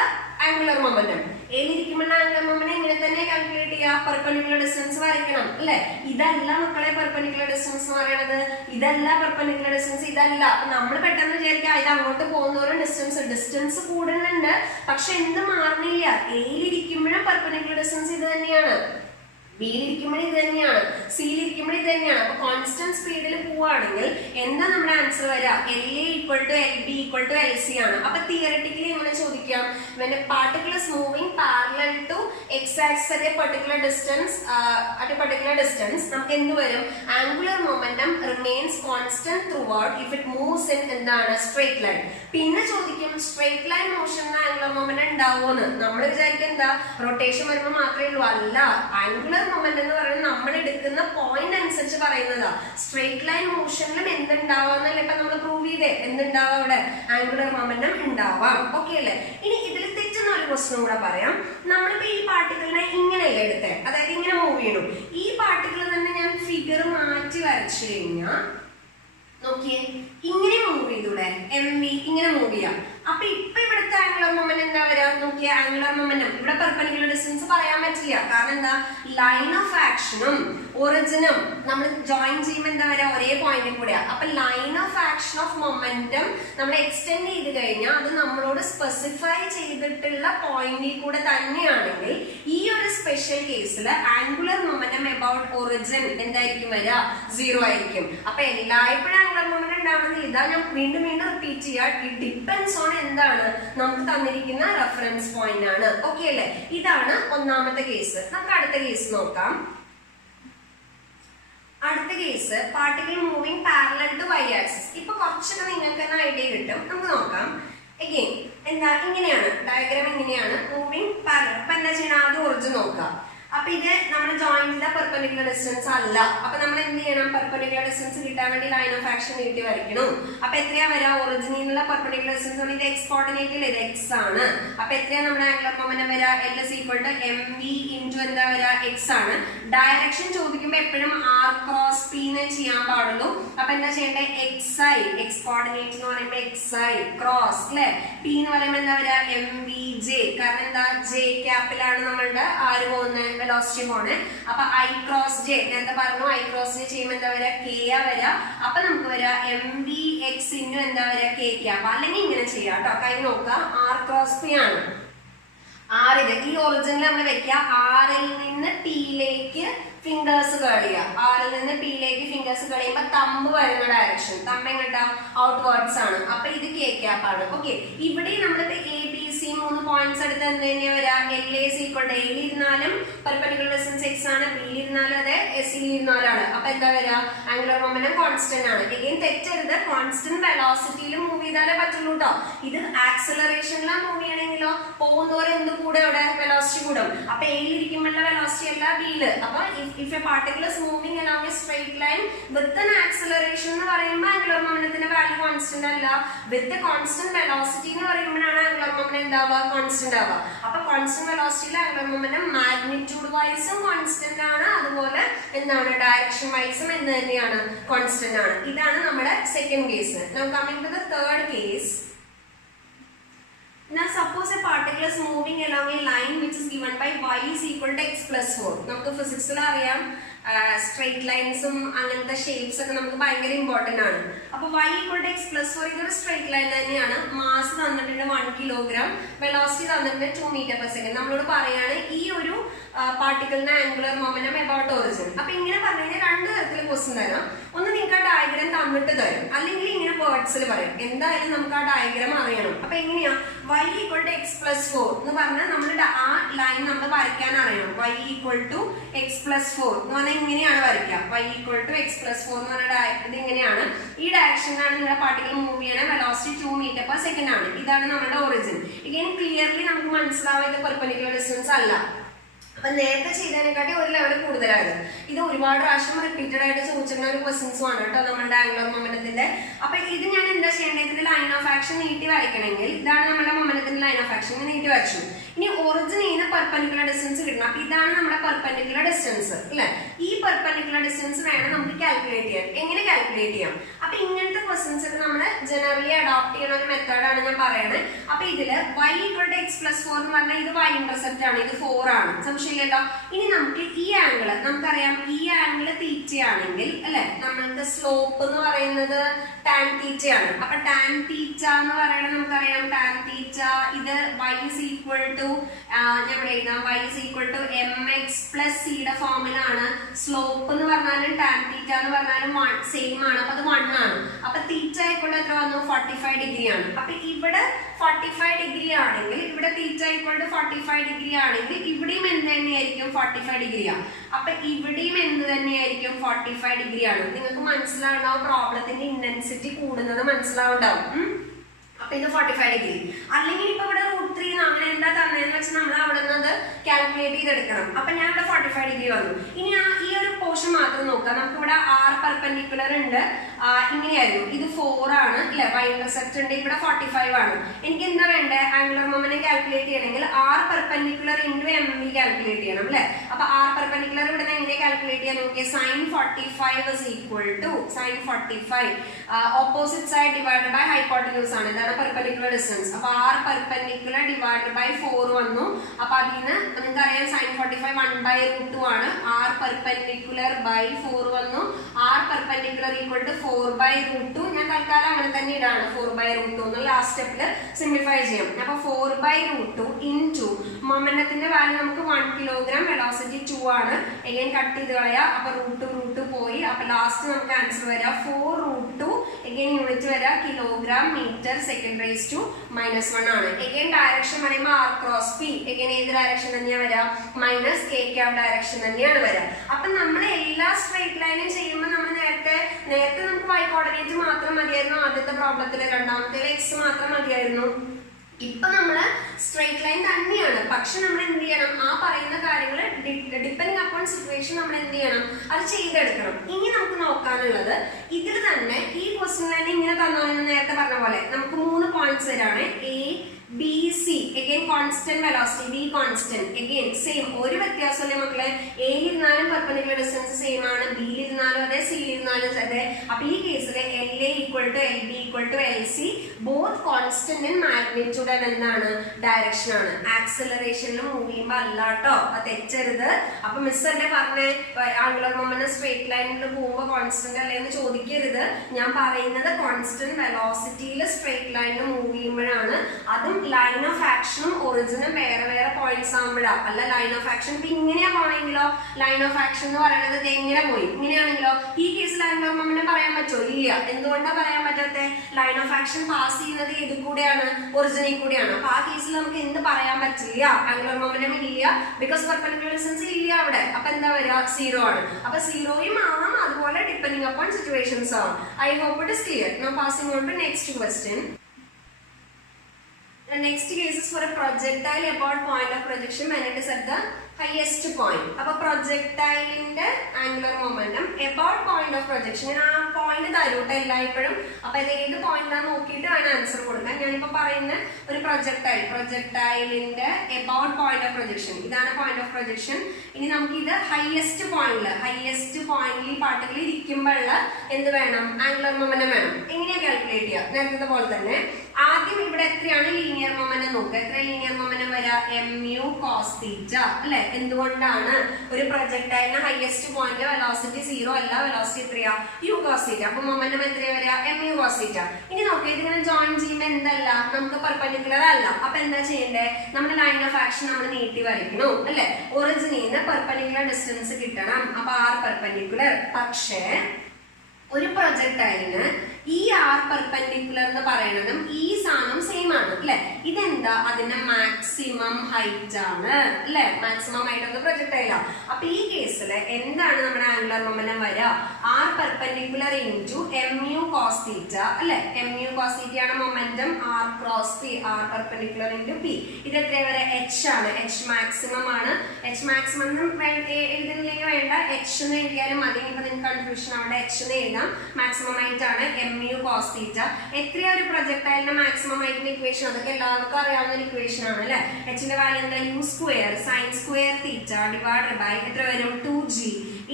ആംഗുലർ മൊമെന്റം, എയിലിരിക്കുമ്പോഴുള്ള ആംഗുലർ മൊമെന്റം ഇങ്ങനെ തന്നെ കാൽക്കുലേറ്റ് ചെയ്യുക, പെർപെൻഡിക്കുലർ ഡിസ്റ്റൻസ് വരയ്ക്കണം അല്ലെ. ഇതല്ല മക്കളെ പെർപെൻഡിക്കുലർ ഡിസ്റ്റൻസ് എന്ന് പറയുന്നത്, ഇതല്ല പെർപെൻഡിക്കുലർ ഡിസ്റ്റൻസ്, ഇതല്ല. അപ്പൊ നമ്മൾ പെട്ടെന്ന് വിചാരിക്കുക ഇത് അങ്ങോട്ട് പോകുന്നവരും ഡിസ്റ്റൻസ് കൂടുന്നുണ്ട്, പക്ഷെ എന്ത് മാറുന്നില്ല, എയിലിരിക്കുമ്പോഴും പെർപെൻഡിക്കുലർ ഡിസ്റ്റൻസ് ഇത് തന്നെയാണ്, ബിയിലിരിക്കുമ്പോൾ ഇത് തന്നെയാണ്, സിയിലിരിക്കുമ്പോൾ ഇത് തന്നെയാണ്. അപ്പൊ കോൺസ്റ്റന്റ് സ്പീഡിൽ പോവുകയാണെങ്കിൽ എന്താ നമ്മുടെ ആൻസർ വരിക, L A equal to L B equal to L C ആണ്. അപ്പൊ തിയററ്റിക്കലി എങ്ങനെ ചോദിക്കാം, when a particle is moving parallel to x axis at a particular distance നമുക്ക് എന്ത് വരും, angular momentum remains constant throughout if it moves in എന്താണ് straight line. പിന്നെ ചോദിക്കും സ്ട്രേറ്റ് ലൈൻ മോഷനിൽ ആംഗുലർ മൊമെന്റം ഉണ്ടാവുമെന്ന്. നമ്മൾ വിചാരിക്കും എന്താ റൊട്ടേഷൻ വരുമ്പോൾ മാത്രമേ ഉള്ളൂ, അല്ല. ആംഗുലർ മൊമെന്റ് എന്ന് പറയുന്നത് നമ്മൾ എടുക്കുന്ന പോയിന്റ് അനുസരിച്ച് പറയുന്നതാ. സ്ട്രേറ്റ് ലൈൻ മോഷനിലും എന്തുണ്ടാവാന്നല്ലേ ഇപ്പൊ നമ്മൾ പ്രൂവ് ചെയ്തേ, എന്തുണ്ടാവാം അവിടെ ആംഗുലർ മൊമെന്റം ഉണ്ടാവാം. ഓക്കെ അല്ലേ. ഇനി ഇതിൽ തെറ്റുന്ന ഒരു ക്വസ്റ്റ്യൻ കൂടെ പറയാം. നമ്മളിപ്പോ ഈ പാർട്ടിക്കിളിനെ ഇങ്ങനെയല്ലേ എടുത്തേ, അതായത് ഇങ്ങനെ മൂവ് ചെയ്യണു. ഈ പാർട്ടിക്കിൾ തന്നെ ഞാൻ ഫിഗർ മാറ്റി വരച്ചു കഴിഞ്ഞാൽ നോക്കിയേ, ഇങ്ങനെ മൂവ് ചെയ്തൂടെ, എം വി ഇങ്ങനെ മൂവ് ചെയ്യാം. അപ്പൊ ഇപ്പൊ ഇവിടുത്തെ ആംഗുലർ മൊമെന്റ് എന്താ വരാ നോക്കിയ, ആംഗുലർ മൊമെന്റം ഇവിടെ പെർപെൻഡിക്കുലർ ഡിസ്റ്റൻസ് പറയാൻ പറ്റില്ല. കാരണം എന്താ, ലൈൻ ഓഫ് ആക്ഷനും ഒറിജിനും നമ്മൾ ജോയിൻ ചെയ്യുമ്പോൾ എന്താ വരാ ഒരേ പോയിന്റിൽ കൂടെയാ. അപ്പൊ line of action of momentum നമ്മൾ എക്സ്റ്റെൻഡ് ചെയ്ത് കഴിഞ്ഞാൽ അത് നമ്മളോട് സ്പെസിഫൈ ചെയ്തിട്ടുള്ള പോയിന്റിൽ കൂടെ തന്നെയാണെങ്കിൽ ഈ ഒരു സ്പെഷ്യൽ കേസിൽ ആംഗുലർ മൊമെന്റം അബൌട്ട് ഒറിജിൻ എന്തായിരിക്കും വരാ 0 ആയിരിക്കും. അപ്പൊ എല്ലായ്പ്പോഴും ആംഗുലർ മൊമെന്റം ഉണ്ടാവണമെന്നില്ല. ഇതാ ഞാൻ വീണ്ടും റിപ്പീറ്റ് ചെയ്യാം, ഇറ്റ് ഡിപ്പെൻഡ്സ് ഓൺ എന്താണ് നമുക്ക് തന്നിരിക്കുന്ന റെഫറൻസ് പോയിന്റ് ആണ്. ഓക്കെ അല്ലേ. ഇതാണ് ഒന്നാമത്തെ കേസ്. നമുക്ക് അടുത്ത കേസ് നോക്കാം. അടുത്ത case particle moving parallel to Y axis. ഇപ്പൊ കുറച്ചൊക്കെ നിങ്ങൾക്ക് തന്നെ ഐഡിയ കിട്ടും. നമുക്ക് നോക്കാം. അഗെയിൻ എന്താ ഇങ്ങനെയാണ് ഡയഗ്രാം, ഇങ്ങനെയാണ് മൂവിങ് പാരലൽ. അപ്പൊ എന്താ ചെയ്യണം, ആദ്യം ഒറിജിൻ നോക്കാം. അപ്പൊ ഇത് നമ്മൾ ജോയിൻ ചെയ്ത പെർപെൻഡിക്കുലർ ഡിസ്റ്റൻസ് അല്ല. അപ്പൊ നമ്മൾ എന്ത് ചെയ്യണം, പെർപെൻഡിക്കുലർ ഡിസ്റ്റൻസ് കിട്ടാൻ വേണ്ടി ലൈൻ ഓഫ് ആക്ഷൻ നീട്ടി വരയ്ക്കണം. അപ്പൊ എത്രയാ വരാ, ഒറിജിനിൽ നിന്നുള്ള പെർപെൻഡിക്കുലർ ഡിസ്റ്റൻസ് ഇത് എക്സ് കോർഡിനേറ്റിൽ ഇത് എക്സ് ആണ്. അപ്പൊ എത്രയാ നമ്മുടെ ആംഗുലർ മൊമെന്റം വരാ, L is equal to M V into എന്താ വരാ എക്സ് ആണ്. ഡയറക്ഷൻ ചോദിക്കുമ്പോൾ എപ്പോഴും ആർ ക്രോസ് പി എന്ന് ചെയ്യാൻ പാടുള്ളൂ. അപ്പൊ എന്താ ചെയ്യേണ്ടത്, എക്സ് ഐ, എക്സ് കോർഡിനേറ്റ് എന്ന് പറയുമ്പോൾ എക്സ് ഐ ക്രോസ് അല്ലെ, പി എന്ന് പറയുമ്പോൾ എന്താ വരാ എം വി ജെ. കാരണം എന്താ ജെ ക്യാപ്പിലാണ് നമ്മളുടെ ആര് പോകുന്നത്, വെലോസിറ്റി പോണേ. അപ്പൊ ഐ ക്രോസ് ജെ നേരത്തെ പറഞ്ഞു, ഐ ക്രോസ് ജെ ചെയ്യുമ്പോൾ എന്താ വരാ കെ ആ വരാ. അപ്പൊ നമുക്ക് വരാ എം വി എക്സ് ഇൻറ്റു എന്താ വരാ കെ ക്യാപ്പ്. അല്ലെങ്കിൽ ഇങ്ങനെ ചെയ്യാം കേട്ടോ, കൈ നോക്കാം. ആർ ക്രോസ് പി ആണ്. ആറില് ഈ ഒറിജിനിൽ നമ്മൾ വെക്കുക, ആറിൽ നിന്ന് പിയിലേക്ക് ഫിംഗേഴ്സ് കളിയുക. ആറിൽ നിന്ന് പിയിലേക്ക് ഫിംഗേഴ്സ് കളിയുമ്പോ തമ്പ് വരുന്ന ഡയറക്ഷൻ, തമ്പ് എങ്ങോട്ടാ ഔട്ട്വേർഡ്സ് ആണ്. അപ്പൊ ഇത് കെ ക്യാപ്പ് ആണ്. ഓക്കെ, ഇവിടെ നമ്മളിപ്പോ എ ബി സി മൂന്ന് പോയിന്റ്സ് എടുത്ത് എന്ത് തന്നെയാ വരാ LA is equal to A ഇരുന്നാലും പെർപെൻഡിക്കുലർ ഡിസ്റ്റൻസ് x ആണ്, B ഇരുന്നാലും അതെ C ഇരുന്നാലും ആണ്. അപ്പൊ എന്താ വരാ ആംഗുലർ മൊമെന്റം കോൺസ്റ്റന്റ് ആണ്. എഗെയിൻ തെറ്റരുത്, കോൺസ്റ്റന്റ് വെലോസിറ്റിയിൽ മൂവ് ചെയ്താലേ പറ്റുള്ളൂ കേട്ടോ. ഇത് ആക്സലറേഷനിലാണ് മൂവ് ചെയ്യണമെങ്കിലോ പോകുന്നവരെ എന്ത് കൂടെ അവിടെ വെലോസിറ്റി കൂടും. അപ്പൊ എയിൽ ഇരിക്കുമ്പോഴുള്ള വെലോസിറ്റി അല്ല ബിയില്. അപ്പൊ if A particle is moving along A straight line with an acceleration എന്ന് പറയുമ്പോൾ ആംഗുലർ മൊമെന്റത്തിന്റെ വാല്യൂ കോൺസ്റ്റന്റ് അല്ല. വിത്ത് കോൺസ്റ്റന്റ് വെലോസിറ്റി എന്ന് പറയുമ്പോഴാണ് ആംഗുലർ മൊമെന്റം എന്താവുക കോൺസ്റ്റന്റ് ആവുക. അപ്പൊ കോൺസ്റ്റന്റ് വെലോസിറ്റിയിൽ ആംഗുലർ മൊമെന്റം മാഗ്നിറ്റ്യൂഡ് വൈസും കോൺസ്റ്റന്റ് ആണ്, അതുപോലെ എന്താണ് ഡയറക്ഷൻ വൈസും എന്ന് തന്നെയാണ് കോൺസ്റ്റന്റ് ആണ്. ഇതാണ് നമ്മുടെ second case. Now coming to the third case. Now suppose a particle is moving along a line which is given by y is equal to x plus 4. നമുക്ക് ഫിസിക്സിൽ അറിയാം സ്ട്രെയിറ്റ് ലൈൻസും അങ്ങനത്തെ ഷേപ്സ് ഒക്കെ നമുക്ക് ഭയങ്കര ഇമ്പോർട്ടന്റ് ആണ്. അപ്പൊ y equal to x plus 4 ഇതൊരു straight line തന്നെയാണ്. മാസ് തന്നിട്ടുണ്ട് 1 കിലോഗ്രാം, വെലോസിറ്റി തന്നിട്ടുണ്ട് 2 മീറ്റർ പെർ സെക്കൻഡ്. നമ്മളോട് പറയാണ് ഈ ഒരു പാർട്ടിക്കിളിന്റെ ആംഗുലർ മൊമെന്റം അബൌട്ട് ഒറിജിൻ. അപ്പൊ ഇങ്ങനെ പറഞ്ഞു കഴിഞ്ഞാൽ രണ്ട് തരത്തിൽ ക്വസ്റ്റ്യൻ തരാം. ഒന്ന് നിങ്ങൾക്ക് ആ ഡയഗ്രാം തന്നിട്ട് തരും, അല്ലെങ്കിൽ ഇങ്ങനെ വേർഡ്സിൽ പറയും. എന്തായാലും നമുക്ക് ആ ഡയഗ്രാം അറിയണം. അപ്പൊ എങ്ങനെയാ y equal to x plus 4 എന്ന് പറഞ്ഞാൽ നമ്മൾ ആ ലൈൻ നമ്മൾ വരയ്ക്കാൻ അറിയണം. y equal to x plus 4 എന്ന് പറഞ്ഞാൽ ഇങ്ങനെയാണ് വരയ്ക്കുക. y equal to x plus 4 എന്ന് പറഞ്ഞ ഇത് ഇങ്ങനെയാണ്. ഈ ഡയറക്ഷനിലാണ് നിങ്ങളുടെ പാർട്ടിക്കിൾ മൂവ് ചെയ്യണ. വെലോസിറ്റി 2 മീറ്റർ പെർ സെക്കൻഡ് ആണ്. ഇതാണ് നമ്മുടെ ഒറിജിൻ. ഇങ്ങനെ ക്ലിയർലി നമുക്ക് മനസ്സിലാവുക ഇത് പെർപെൻഡിക്കുലർ ഡിസ്റ്റൻസ് അല്ല. അപ്പൊ നേരത്തെ ചെയ്തതിനെക്കാട്ടി ഒരു ലെവൽ കൂടുതലാണ്. ഇത് ഒരുപാട് പ്രാവശ്യം റിപ്പീറ്റഡ് ആയിട്ട് ചോദിച്ചിരുന്ന ഒരു ക്വസ്റ്റ്യൻസും ആണ് കേട്ടോ നമ്മുടെ ആംഗുലർ മൊമെന്റത്തിന്റെ. അപ്പൊ ഇത് ഞാൻ എന്താ ചെയ്യേണ്ടത്, ഇതിന്റെ ലൈൻ ഓഫ് ആക്ഷൻ നീട്ടി വരയ്ക്കണമെങ്കിൽ ഇതാണ് നമ്മുടെ മൊമെന്റത്തിന്റെ ലൈൻ ഓഫ് ആക്ഷൻ, നീട്ടി വരച്ചു. ഇനി ഒറിജിൻ ചെയ്യുന്ന പെർപെൻഡിക്കുലർ ഡിസ്റ്റൻസ് കിട്ടണം. അപ്പൊ ഇതാണ് നമ്മുടെ പെർപെൻഡിക്കുലർ ഡിസ്റ്റൻസ് അല്ലെ. ഈ പെർപെൻഡിക്കുലർ ഡിസ്റ്റൻസ് വേണം നമുക്ക് കാൽക്കുലേറ്റ് ചെയ്യാൻ. എങ്ങനെ കാൽക്കുലേറ്റ് ചെയ്യാം? അപ്പൊ ഇങ്ങനത്തെ ക്വസ്റ്റ്യൻസ് ഒക്കെ നമ്മൾ ജനറലി അഡോപ്റ്റ് ചെയ്യുന്ന ഒരു മെത്തേഡാണ് ഞാൻ പറയുന്നത്. അപ്പൊ ഇതില് y equal to x plus 4 എന്ന് പറഞ്ഞാൽ ഇത് y ഇന്റർസെപ്റ്റ് ആണ്, ഇത് 4 ആണ്, സംശയമില്ലല്ലോ. ഇനി നമുക്ക് ഈ ആംഗിള് നമുക്കറിയാം, ഈ ആംഗിള് തീറ്റയാണെങ്കിൽ അല്ലെ നമ്മൾക്ക് സ്ലോപ്പ് എന്ന് പറയുന്നത് ടാൻ തീറ്റയാണ്. അപ്പൊ ടാൻ തീറ്റ എന്ന് പറയുന്നത് നമുക്കറിയാം, ടാൻ തീറ്റ ഇത് y is equal to ഞാൻ എഴുതാം y is equal to mx plus c യുടെ ഫോമിലാണ്. സ്ലോപ്പ് എന്ന് പറഞ്ഞാലും ടാൻ തീറ്റ എന്ന് പറഞ്ഞാലും സെയിം ആണ്. അപ്പൊ അത് 1 ആണ്. അപ്പൊ തീറ്റ equal to എത്ര വന്നു 45 ഡിഗ്രി ആണ്. അപ്പൊ ഇവിടെ 45 ഡിഗ്രി ആണെങ്കിൽ ഇവിടെ തീറ്റ equal to 45 ഡിഗ്രി ആണെങ്കിൽ ഇവിടെയും എന്ത് തന്നെയായിരിക്കും 45 ഡിഗ്രിയാണ്. അപ്പൊ ഇവിടെയും എന്ത് തന്നെയായിരിക്കും 45 ഡിഗ്രി ആണ്. നിങ്ങൾക്ക് മനസ്സിലാവുണ്ടാവും, പ്രോബ്ലത്തിന്റെ ഇന്റൻസിറ്റി കൂടുന്നത് മനസ്സിലാവുണ്ടാവും. അപ്പൊ ഇത് 45 ഡിഗ്രി. അല്ലെങ്കിൽ ഇപ്പൊ ഇവിടെ √3 അങ്ങനെ എന്താ തന്നതെന്ന് വെച്ചാൽ നമ്മൾ അവിടെ നിന്ന് കാൽക്കുലേറ്റ് ചെയ്തെടുക്കണം. അപ്പൊ ഞാൻ ഇവിടെ 45 ഡിഗ്രി വന്നു. ഇനി ഈ ഒരു പോർഷൻ മാത്രം നോക്കാം. നമുക്ക് ഇവിടെ r പെർപെൻഡിക്കുലർ ഉണ്ട്, ഇങ്ങനെയായിരുന്നു. ഇത് 4 ആണ് അല്ലെ, y ഇന്റർസെപ്റ്റ് ഉണ്ട്, ഇവിടെ 45 ആണ്. എനിക്ക് എന്താ വേണ്ടേ, ആംഗുലർ മൊമെന്റം കാൽക്കുലേറ്റ് ചെയ്യണമെങ്കിൽ r perpendicular into mv calculate ചെയ്യണം അല്ലെ. അപ്പൊ r പെർപെൻഡിക്കുലർ ഇവിടെ എങ്ങനെ കാൽക്കുലേറ്റ് ചെയ്യാൻ നോക്കിയാൽ sin 45 is equal to sin 45 opposite side divided by hypotenuse ആണ്. ഇതാണ് പെർപെൻഡിക്കുലർ ഡിസ്റ്റൻസ്. അപ്പൊ r പെർപെൻഡിക്കുലർ ഡിവൈഡഡ് ബൈ 4 വന്നു. അപ്പൊ അതിന് നിങ്ങൾക്ക് അറിയാം sin 45 1/√2 ആണ്. r പെർപെൻഡിക്കുലർ ബൈ 4 വന്നു. r perpendicular equal to 4/√2. ഞാൻ തൽക്കാലം അങ്ങനെ തന്നെ ഇടാണ് 4/√2 എന്ന്. ലാസ്റ്റ് സ്റ്റെപ്പില് സിംപ്ലിഫൈ ചെയ്യാം. അപ്പൊ 4/√2 ഇൻറ്റു മൊമെന്റത്തിന്റെ വാല്യൂ നമുക്ക് 1 കിലോഗ്രാം, വെലോസിറ്റി 2 ആണ്. എഗൈൻ കട്ട് ചെയ്ത് കളയാം. അപ്പൊ √2 പോയി. അപ്പൊ ലാസ്റ്റ് നമുക്ക് ആൻസർ വരാം 4√2. എഗൈൻ യൂണിറ്റ് വരാം kilogram metre second raise to -1 ആണ്. എഗൈൻ ഡയറക്ഷൻ പറയുമ്പോൾ r ക്രോസ് p. എഗൈൻ ഏത് ഡയറക്ഷൻ തന്നെയാ വരാം, -k ഡയറക്ഷൻ തന്നെയാണ് വരാം. അപ്പൊ നമ്മൾ എല്ലാ സ്ട്രെയിറ്റ് ലൈനും ചെയ്യുമ്പോൾ നമ്മൾ നേരത്തെ നമുക്ക് y കോർഡിനേറ്റ് മാത്രം മതിയായിരുന്നു ആദ്യത്തെ പ്രോബ്ലത്തില്, രണ്ടാമത്തേല് x മാത്രം മതിയായിരുന്നു. ഇപ്പൊ നമ്മള് സ്ട്രെയിറ്റ് ലൈൻ തന്നെയാണ്, പക്ഷെ നമ്മൾ എന്ത് ചെയ്യണം, ആ പറയുന്ന കാര്യങ്ങൾ ഡിപ്പെൻഡിങ് അപ്പോൺ സിറ്റുവേഷൻ നമ്മൾ എന്ത് ചെയ്യണം, അത് ചെയ്തെടുക്കണം. ഇനി നമുക്ക് നോക്കാനുള്ളത് ഇതിൽ തന്നെ ഈ ക്വസ്റ്റ്യൻ ലൈൻ ഇങ്ങനെ തന്നോന്ന് നേരത്തെ പറഞ്ഞ പോലെ നമുക്ക് 3 പോയിന്റ്സ് തരാണ്. A B C again constant velocity, V constant again same, ഒരു വ്യത്യാസമില്ല മക്കളെ. A ഇരുന്നാലും പെർപെൻഡിക്കുലർ ഡിസ്റ്റൻസ് സെയിം ആണ്, B ഇരുന്നാലും അതെ, C ഇരുന്നാലും അതെ. അപ്പൊ ഈ കേസിൽ LA equal to LB equal to LC both constant in magnitude and എന്താണ് ഡയറക്ഷൻ ആണ്. ആക്സിലറേഷനിൽ മൂവ് ചെയ്യുമ്പോൾ അല്ലാട്ടോ, അത് തെറ്റരുത്. അപ്പൊ മിസ് അല്ലേ പറഞ്ഞേ ആംഗുലർ മൊമെന്റം സ്ട്രെയിറ്റ് ലൈനിൽ പോകുമ്പോൾ കോൺസ്റ്റന്റ് അല്ലേ എന്ന് ചോദിക്കരുത്. ഞാൻ പറയുന്നത് കോൺസ്റ്റന്റ് വെലോസിറ്റിയിൽ സ്ട്രെയിറ്റ് ലൈനിൽ മൂവ് ചെയ്യുമ്പോഴാണ്. അതും ലൈൻ ഓഫ് ആക്ഷനും ഒറിജിനും വേറെ വേറെ പോയിന്റ്സ് ആകുമ്പോഴാണ്. അല്ല ലൈൻ ഓഫ് ആക്ഷൻ ഇപ്പൊ ഇങ്ങനെയാ പോണെങ്കിൽ ആണെങ്കിലോ ലൈൻ ഓഫ് ആക്ഷൻ എന്ന് പറയുന്നത് ഇത് എങ്ങനെ പോയി, ഇങ്ങനെയാണെങ്കിലോ ഈ കേസിൽ ആംഗുലർ മൊമെന്റം പറയാൻ പറ്റുമോ? ഇല്ല. എന്തുകൊണ്ടാണ് പറയാൻ പറ്റാത്തത്? ലൈൻ ഓഫ് ആക്ഷൻ പാസ് ചെയ്യുന്നത് ഏത് കൂടെയാണ്? ഒറിജിനിൽ കൂടെയാണ്. അപ്പൊ ആ കേസിൽ നമുക്ക് എന്ത് പറയാൻ പറ്റില്ല? ആംഗുലർ മൊമെന്റം ഇല്ല, ബിക്കോസ് പെർപെൻഡിക്കുലർ ഡിസ്റ്റൻസ് ഇല്ല അവിടെ. അപ്പൊ എന്താ വരിക? 0 ആണ്. അപ്പൊ 0യും ആവാം, അതുപോലെ ഡിപ്പെൻഡിങ് അപ്പോൺ സിറ്റുവേഷൻസ് ആവാം. I hope it is clear. Now passing on to next question. The next case is for a projectile about point of projection when it is at the highest point. അപ്പോൾ പ്രൊജക്ടൈലിന്റെ angular momentum about point of projection. ഞാൻ ആ point തരൂട്ട എല്ലായ്പ്പോഴും. അപ്പൊ ഇത് ഏത് പോയിന്റാന്ന് നോക്കിയിട്ട് വേണം ആൻസർ കൊടുക്കാൻ. ഞാനിപ്പോ പറയുന്ന ഒരു പ്രൊജക്ടൈലിന്റെ എബൌട്ട് പോയിന്റ് ഓഫ് പ്രൊജക്ഷൻ, ഇതാണ് പോയിന്റ് ഓഫ് പ്രൊജക്ഷൻ. ഇനി നമുക്ക് ഇത് ഹയസ്റ്റ് പോയിന്റിൽ ഈ പാർട്ടിക്കിൾ ഇരിക്കുമ്പോഴുള്ള എന്ത് വേണം? ആംഗുലർ മൊമെന്റം വേണം. എങ്ങനെയാ കാൽക്കുലേറ്റ് ചെയ്യുക? നേരത്തെ പോലെ തന്നെ ആദ്യം ഇവിടെ എത്രയാണ് ലീനിയർ മൊമെന്റം നോക്കുക. എത്ര ലീനിയർ മൊമെന്റം വരാ? mu cos theta അല്ലെ? എന്തുകൊണ്ടാണ് ഒരു പ്രൊജക്ടൈലിന് ഹയസ്റ്റ് പോയിന്റ് വെലോസിറ്റി 0 അല്ല, വെലോസിറ്റി എത്രയാ? u cos theta. അപ്പൊ മൊമെന്റം എത്രയാ വരാ? mu cos theta. ഇനി നോക്കുക, ഇതിങ്ങനെ ജോയിൻ ചെയ്യുമ്പോൾ എന്തല്ല? നമുക്ക് പെർപെൻഡിക്കുലർ അല്ല. അപ്പൊ എന്താ ചെയ്യണ്ടേ? നമ്മുടെ ലൈൻ ഓഫ് ആക്ഷൻ നമ്മൾ നീട്ടി വരയ്ക്കണം അല്ലെ? ഒറിജിനിൽ നിന്ന് പെർപെൻഡിക്കുലർ ഡിസ്റ്റൻസ് കിട്ടണം. അപ്പൊ r പെർപെൻഡിക്കുലർ. പക്ഷേ ഒരു പ്രൊജക്ടൈലിന് ഈ ആർ പെർപെൻഡിക്കുലർ എന്ന് പറയുന്നതും ഈ സാധനം സെയിം ആണ് അല്ലെ? ഇതെന്താ? അതിന്റെ മാക്സിമം ഹൈറ്റ് ആണ് അല്ലെ? മാക്സിമം ഹൈറ്റ് ഓഫ് പ്രൊജക്ടൈലാ. അപ്പൊ ഈ കേസില് എന്താണ് നമ്മുടെ ആംഗുലർ മൊമെന്റം വരിക? R perpendicular into mu cos theta അല്ലെ? mu cos theta ആണ് momentum. R cross P, r perpendicular into p. ഇത് എത്ര വരെ? h ആണ്. h മാക്സിമം ആണ്. h മാക്സിമം എഴുതുന്നില്ലെങ്കിൽ വേണ്ട, h എന്ന് എഴുതിയാലും മതി. ഇപ്പൊ നിങ്ങൾക്ക് കൺഫ്യൂഷൻ അവിടെ h എന്ന് എഴുതാം. മാക്സിമം ഹൈറ്റ് ആണ് mu cos theta. എത്രയാ ഒരു പ്രൊജക്ടൈലിന്റെ മാക്സിമം ഹൈറ്റിന്റെ ഇക്വേഷൻ? അതൊക്കെ എല്ലാവർക്കും അറിയാവുന്ന ഇക്വേഷൻ ആണ് അല്ലെ? h ന്റെ വാല്യൂ എന്താ? u square sin square theta divided by എത്ര വരും? 2g